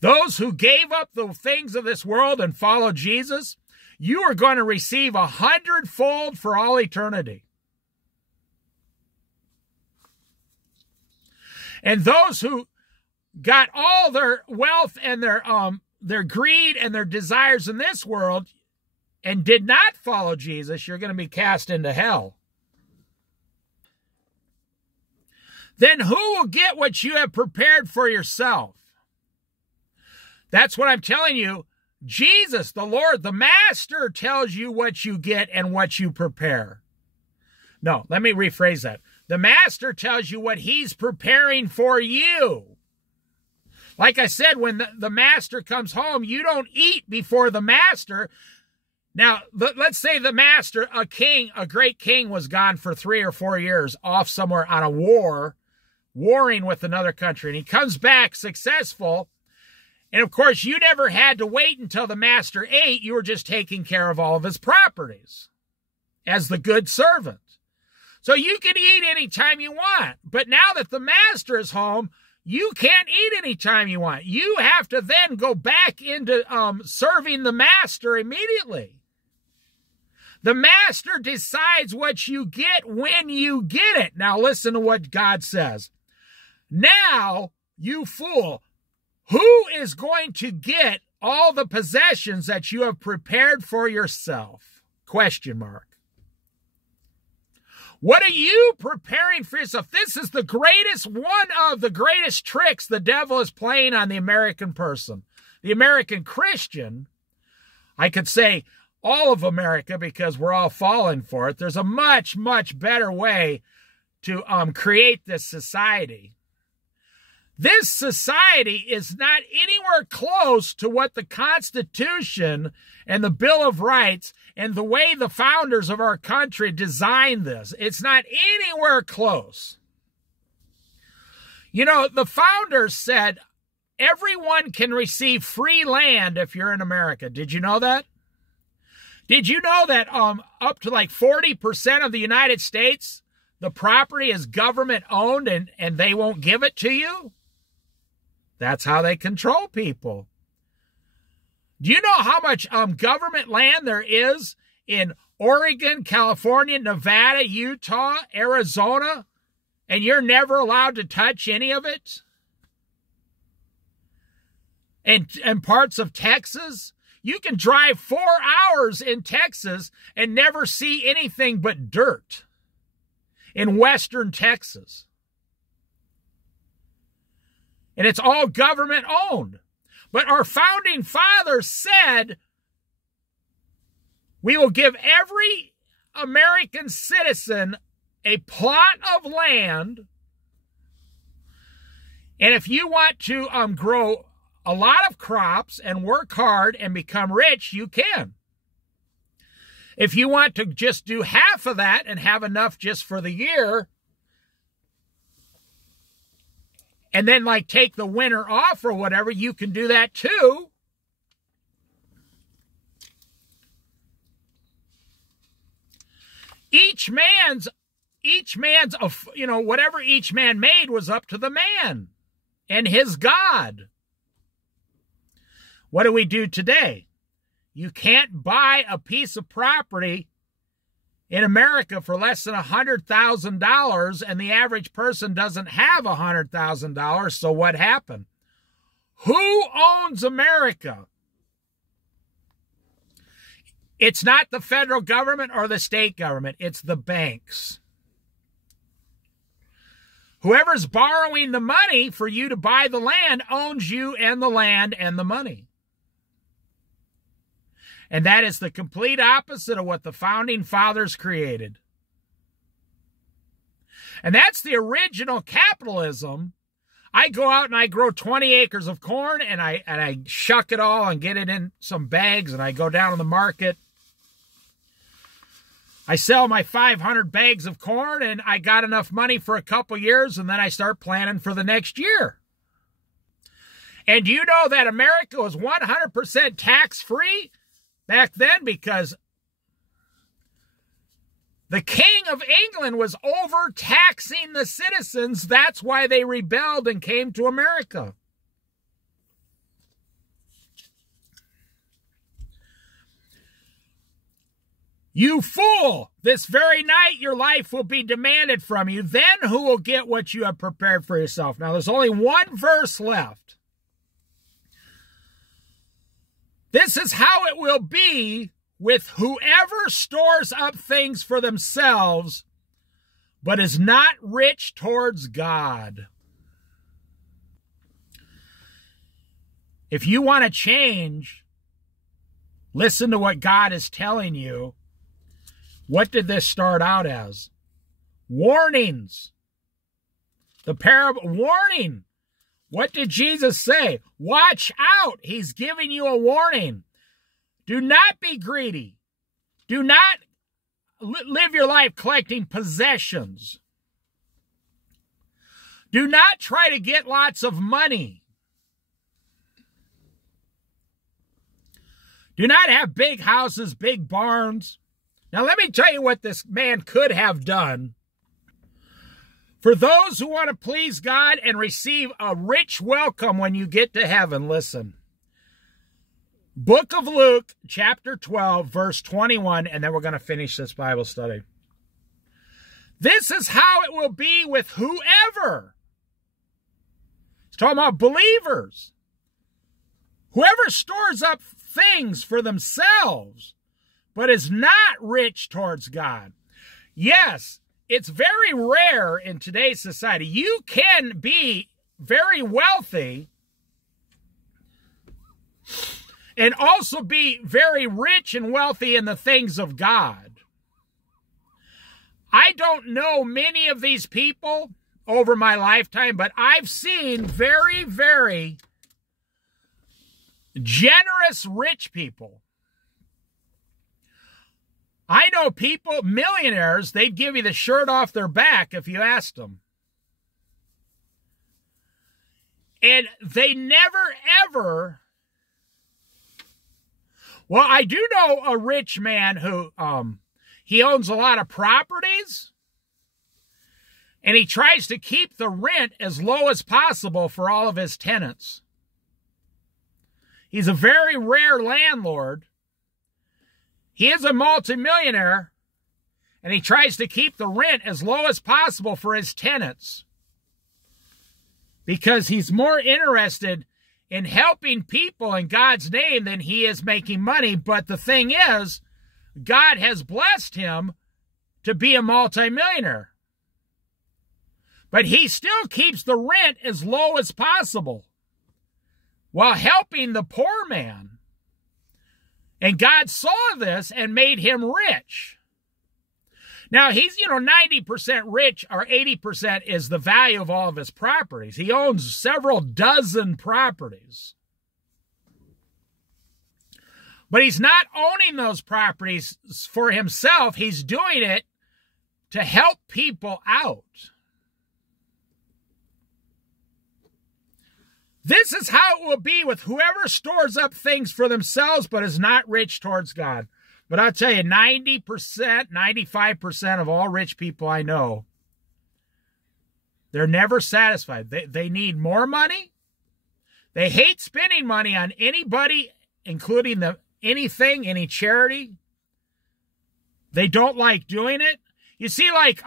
Those who gave up the things of this world and followed Jesus, you are going to receive 100-fold for all eternity. And those who got all their wealth and their greed and their desires in this world and did not follow Jesus, you're going to be cast into hell. Then who will get what you have prepared for yourself? That's what I'm telling you. Jesus, the Lord, the Master, tells you what you get and what you prepare. No, let me rephrase that. The Master tells you what he's preparing for you. Like I said, when the Master comes home, you don't eat before the Master. Now, let's say the Master, a great king, was gone for 3 or 4 years off somewhere on a warring with another country, and he comes back successful. And of course, you never had to wait until the Master ate. You were just taking care of all of his properties as the good servant. So you can eat anytime you want. But now that the Master is home, you can't eat anytime you want. You have to then go back into serving the Master immediately. The Master decides what you get when you get it. Now listen to what God says. Now, you fool, who is going to get all the possessions that you have prepared for yourself? Question mark. What are you preparing for yourself? This is one of the greatest tricks the devil is playing on the American person. The American Christian, I could say all of America because we're all falling for it. There's a much, much better way to create this society. This society is not anywhere close to what the Constitution and the Bill of Rights and the way the founders of our country designed this. It's not anywhere close. The founders said everyone can receive free land if you're in America. Did you know that? Did you know that up to like 40% of the United States, the property is government owned and they won't give it to you? That's how they control people. Do you know how much government land there is in Oregon, California, Nevada, Utah, Arizona, and you're never allowed to touch any of it? And parts of Texas? You can drive 4 hours in Texas and never see anything but dirt in western Texas. And it's all government owned. But our founding fathers said, we will give every American citizen a plot of land. And if you want to grow a lot of crops and work hard and become rich, you can. If you want to just do half of that and have enough just for the year, and then like take the winter off or whatever, you can do that too. Each man's, whatever each man made was up to the man and his God. What do we do today? You can't buy a piece of property in America for less than $100,000, and the average person doesn't have $100,000. So what happened? Who owns America? It's not the federal government or the state government. It's the banks. Whoever's borrowing the money for you to buy the land owns you and the land and the money. And that is the complete opposite of what the founding fathers created. And that's the original capitalism. I go out and I grow 20 acres of corn, and I shuck it all and get it in some bags, and I go down to the market. I sell my 500 bags of corn, and I got enough money for a couple years, and then I start planning for the next year. And do you know that America was 100% tax-free back then? Because the King of England was overtaxing the citizens. That's why they rebelled and came to America. You fool! This very night your life will be demanded from you. Then who will get what you have prepared for yourself? Now there's only one verse left. This is how it will be with whoever stores up things for themselves, but is not rich towards God. If you want to change, listen to what God is telling you. What did this start out as? Warnings. The parable, warning. What did Jesus say? Watch out. He's giving you a warning. Do not be greedy. Do not live your life collecting possessions. Do not try to get lots of money. Do not have big houses, big barns. Now, let me tell you what this man could have done. For those who want to please God and receive a rich welcome when you get to heaven, listen. Book of Luke, chapter 12, verse 21, and then we're going to finish this Bible study. This is how it will be with whoever. It's talking about believers. Whoever stores up things for themselves, but is not rich towards God. Yes, it's very rare in today's society. You can be very wealthy and also be very rich and wealthy in the things of God. I don't know many of these people over my lifetime, but I've seen very, very generous rich people. I know people, millionaires, they'd give you the shirt off their back if you asked them. And they never, ever... Well, I do know a rich man who, he owns a lot of properties, and he tries to keep the rent as low as possible for all of his tenants. He's a very rare landlord. He is a multimillionaire, and he tries to keep the rent as low as possible for his tenants because he's more interested in helping people in God's name than he is making money. But the thing is, God has blessed him to be a multimillionaire. But he still keeps the rent as low as possible while helping the poor man. And God saw this and made him rich. Now, he's, 90% rich, or 80% is the value of all of his properties. He owns several dozen properties. But he's not owning those properties for himself. He's doing it to help people out. This is how it will be with whoever stores up things for themselves but is not rich towards God. But I'll tell you, 90%, 95% of all rich people I know, they're never satisfied. They need more money. They hate spending money on anybody, including anything, any charity. They don't like doing it. You see, like,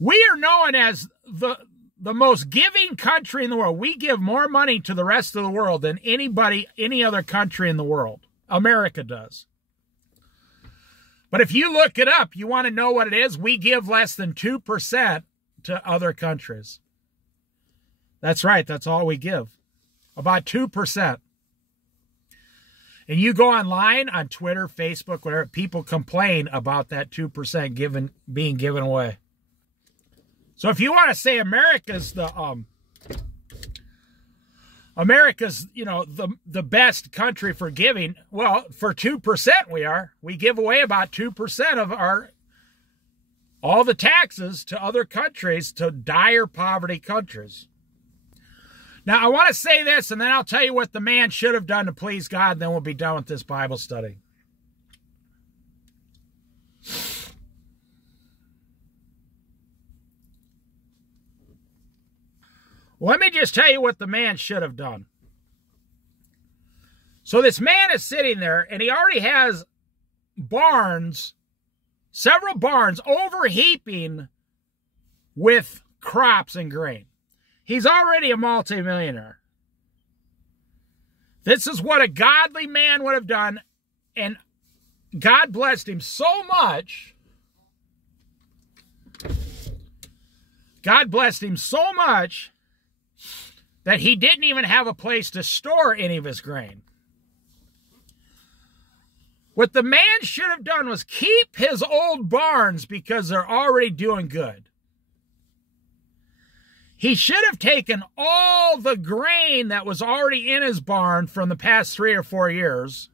we are known as the most giving country in the world. We give more money to the rest of the world than any other country in the world. America does. But if you look it up, you want to know what it is, we give less than 2% to other countries. That's right, that's all we give. About 2%. And you go online, on Twitter, Facebook, whatever, people complain about that 2% being given away. So if you want to say America's the best country for giving, well, for 2% we are. We give away about 2% of all the taxes to other countries, to dire poverty countries. Now, I want to say this, and then I'll tell you what the man should have done to please God, and then we'll be done with this Bible study. Well, let me just tell you what the man should have done. So this man is sitting there, and he already has barns, several barns, overheaping with crops and grain. He's already a multimillionaire. This is what a godly man would have done, and God blessed him so much. God blessed him so much that he didn't even have a place to store any of his grain. What the man should have done was keep his old barns because they're already doing good. He should have taken all the grain that was already in his barn from the past 3 or 4 years,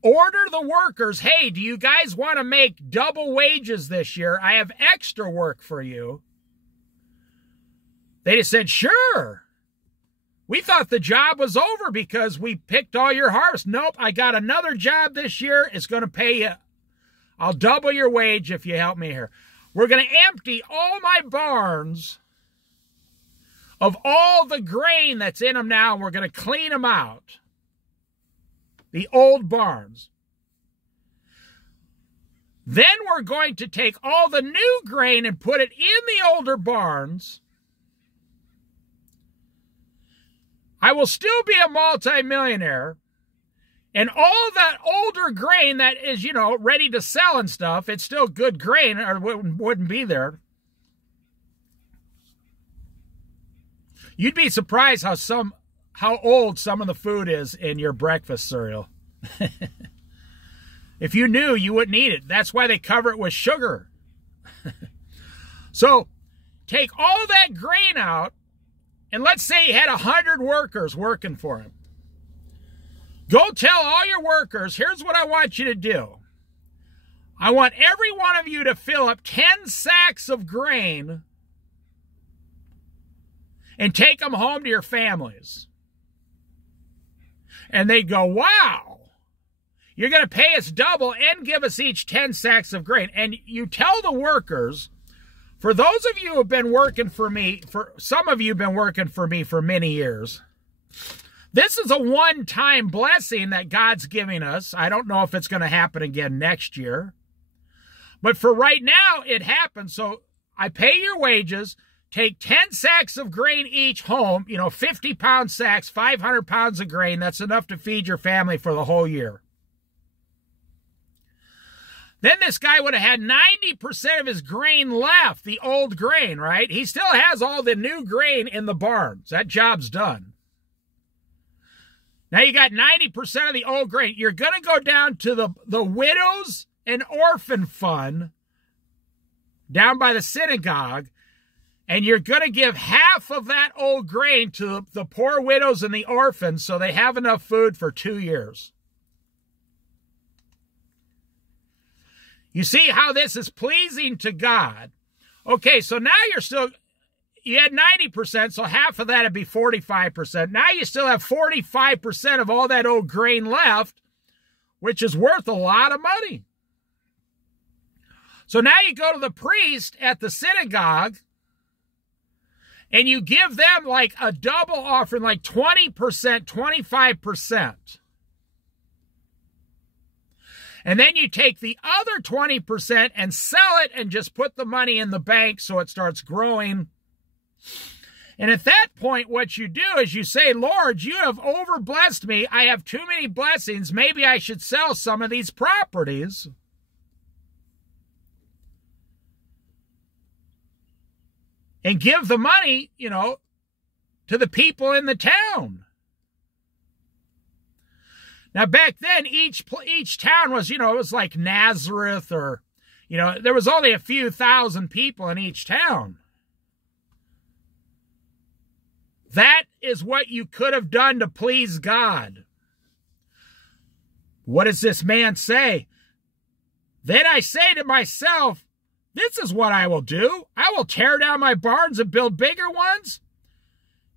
order the workers, hey, do you guys want to make double wages this year? I have extra work for you. They just said, sure. We thought the job was over because we picked all your harvest. Nope, I got another job this year. It's going to pay you. I'll double your wage if you help me here. We're going to empty all my barns of all the grain that's in them now, and we're going to clean them out. The old barns. Then we're going to take all the new grain and put it in the older barns. I will still be a multimillionaire. And all that older grain that is, ready to sell and stuff, it's still good grain or wouldn't be there. You'd be surprised how old some of the food is in your breakfast cereal. If you knew, you wouldn't eat it. That's why they cover it with sugar. So take all that grain out, and let's say he had 100 workers working for him. Go tell all your workers, here's what I want you to do. I want every one of you to fill up 10 sacks of grain and take them home to your families. And they go, wow, you're going to pay us double and give us each 10 sacks of grain. And you tell the workers, for those of you who have been working for me, some of you have been working for me for many years, this is a one-time blessing that God's giving us. I don't know if it's going to happen again next year. But for right now, it happens. So I pay your wages, take 10 sacks of grain each home, 50-pound sacks, 500 pounds of grain. That's enough to feed your family for the whole year. Then this guy would have had 90% of his grain left, the old grain, right? He still has all the new grain in the barns. That job's done. Now you got 90% of the old grain. You're going to go down to the widows and orphan fund down by the synagogue, And you're going to give half of that old grain to the poor widows and the orphans so they have enough food for 2 years. You see how this is pleasing to God. Okay, so now you had 90%, so half of that would be 45%. Now you still have 45% of all that old grain left, which is worth a lot of money. So now you go to the priest at the synagogue, and you give them like a double offering, like 20%, 25%. And then you take the other 20% and sell it and just put the money in the bank so it starts growing. And at that point, what you do is you say, Lord, you have overblessed me. I have too many blessings. Maybe I should sell some of these properties. And give the money, to the people in the town. Now, back then, each town was, it was like Nazareth or, there was only a few thousand people in each town. That is what you could have done to please God. What does this man say? Then I say to myself, this is what I will do. I will tear down my barns and build bigger ones.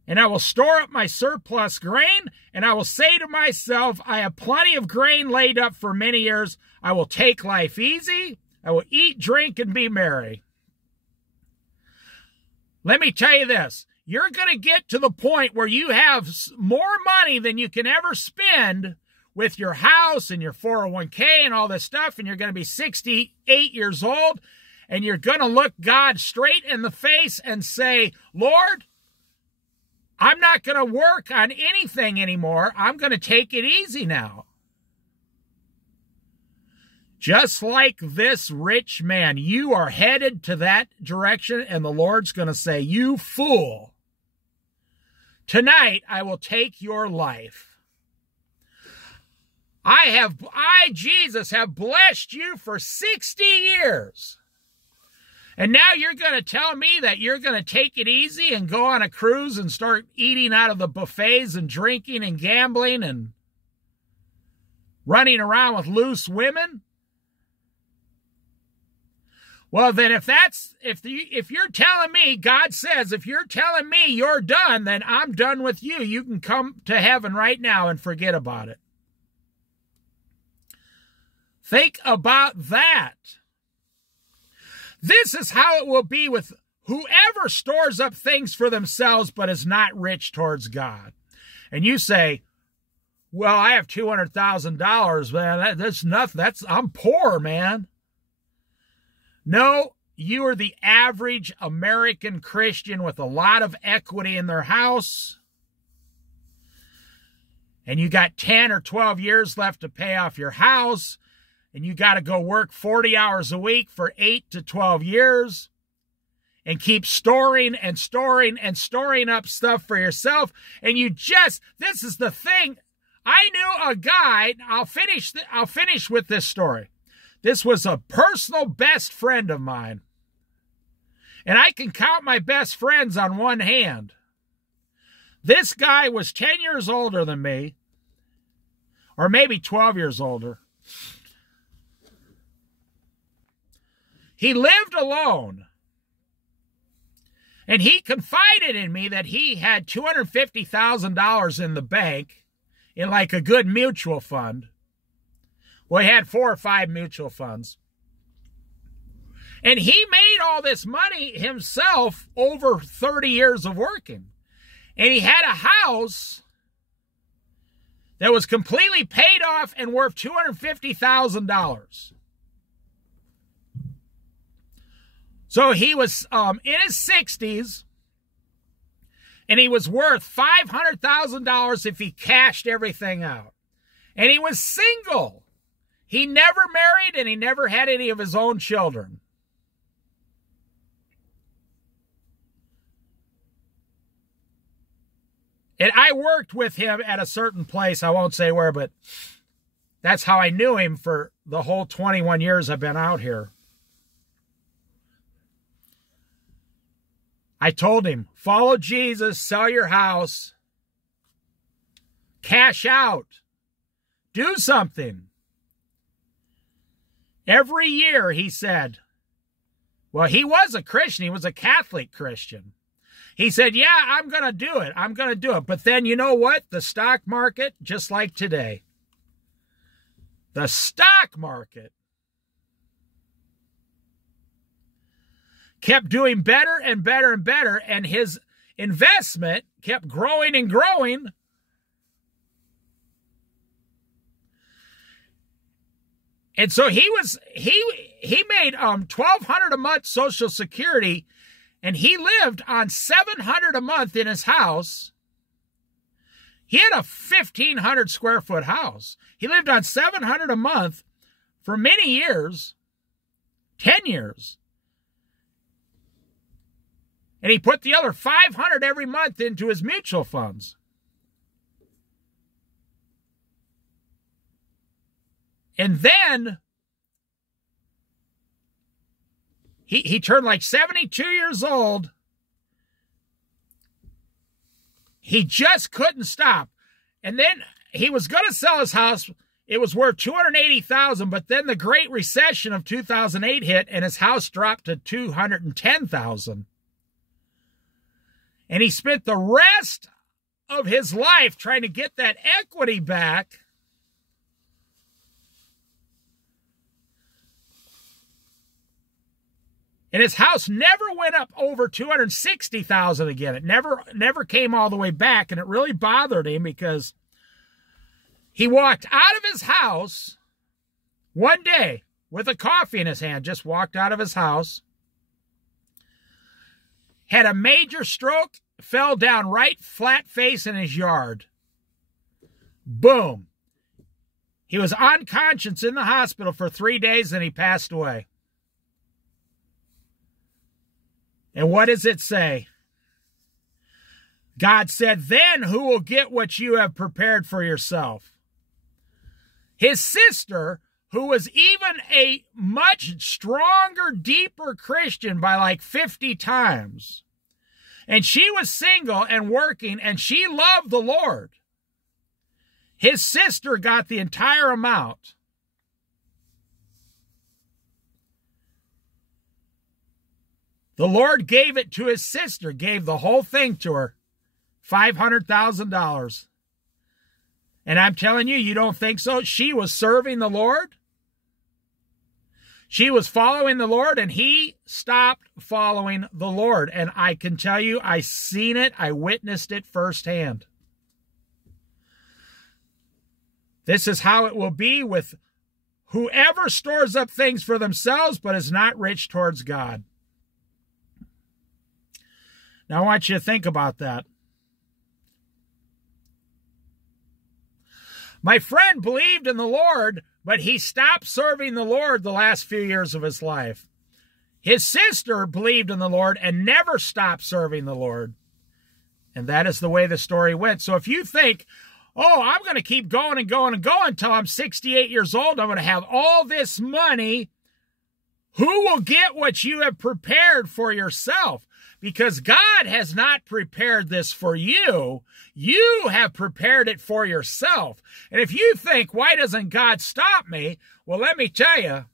And I will store up my surplus grain. And I will say to myself, I have plenty of grain laid up for many years. I will take life easy. I will eat, drink, and be merry. Let me tell you this. You're going to get to the point where you have more money than you can ever spend with your house and your 401k and all this stuff. And you're going to be 68 years old. And you're going to look God straight in the face and say, Lord, I'm not going to work on anything anymore. I'm going to take it easy now. Just like this rich man, you are headed to that direction, and the Lord's going to say, you fool, tonight I will take your life. I, Jesus, have blessed you for 60 years. And now you're going to tell me that you're going to take it easy and go on a cruise and start eating out of the buffets and drinking and gambling and running around with loose women? Well, then if you're telling me, God says, if you're telling me you're done, then I'm done with you. You can come to heaven right now and forget about it. Think about that. This is how it will be with whoever stores up things for themselves but is not rich towards God. And you say, well, I have $200,000, man. That's nothing. I'm poor, man. No, you are the average American Christian with a lot of equity in their house. And you got 10 or 12 years left to pay off your house. And you got to go work 40 hours a week for 8 to 12 years and keep storing and storing and storing up stuff for yourself. And this is the thing. I knew a guy, I'll finish with this story. This was a personal best friend of mine. And I can count my best friends on one hand. This guy was 10 years older than me, or maybe 12 years older. He lived alone, and he confided in me that he had $250,000 in the bank in like a good mutual fund. Well, he had 4 or 5 mutual funds. And he made all this money himself over 30 years of working. And he had a house that was completely paid off and worth $250,000. So he was in his 60s, and he was worth $500,000 if he cashed everything out. And he was single. He never married, and he never had any of his own children. And I worked with him at a certain place. I won't say where, but that's how I knew him for the whole 21 years I've been out here. I told him, follow Jesus, sell your house, cash out, do something. Every year, he said, well, he was a Christian. He was a Catholic Christian. He said, yeah, I'm going to do it. I'm going to do it. But then you know what? The stock market, just like today, the stock market kept doing better and better and better, and his investment kept growing and growing. And so he made $1,200 a month Social Security, and he lived on $700 a month in his house. He had a 1,500 square foot house. He lived on $700 a month for many years, 10 years. And he put the other $500 every month into his mutual funds. And then he turned like 72 years old. He just couldn't stop. And then he was going to sell his house. It was worth $280,000, but then the Great Recession of 2008 hit, and his house dropped to $210,000. And he spent the rest of his life trying to get that equity back. And his house never went up over $260,000 again. It never came all the way back, and it really bothered him because he walked out of his house one day with a coffee in his hand, just walked out of his house, had a major stroke, fell down right flat face in his yard. Boom. He was unconscious in the hospital for 3 days, and he passed away. And what does it say? God said, then who will get what you have prepared for yourself? His sister, who was even a much stronger, deeper Christian by like 50 times, and she was single and working, and she loved the Lord. His sister got the entire amount. The Lord gave it to his sister, gave the whole thing to her, $500,000. And I'm telling you, you don't think so? She was serving the Lord. She was following the Lord, and he stopped following the Lord. And I can tell you, I seen it. I witnessed it firsthand. This is how it will be with whoever stores up things for themselves but is not rich towards God. Now, I want you to think about that. My friend believed in the Lord, but he stopped serving the Lord the last few years of his life. His sister believed in the Lord and never stopped serving the Lord. And that is the way the story went. So if you think, oh, I'm going to keep going and going and going until I'm 68 years old, I'm going to have all this money, who will get what you have prepared for yourself? Because God has not prepared this for you. You have prepared it for yourself. And if you think, why doesn't God stop me? Well, let me tell you,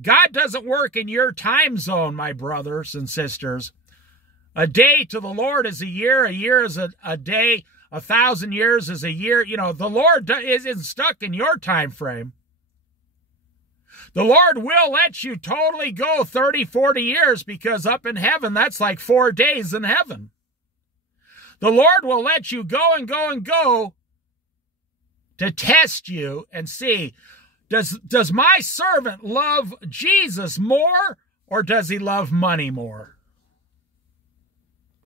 God doesn't work in your time zone, my brothers and sisters. A day to the Lord is a year is a day, 1,000 years is a year. You know, the Lord isn't stuck in your time frame. The Lord will let you totally go 30, 40 years because up in heaven, that's like 4 days in heaven. The Lord will let you go and go and go to test you and see, does my servant love Jesus more or does he love money more?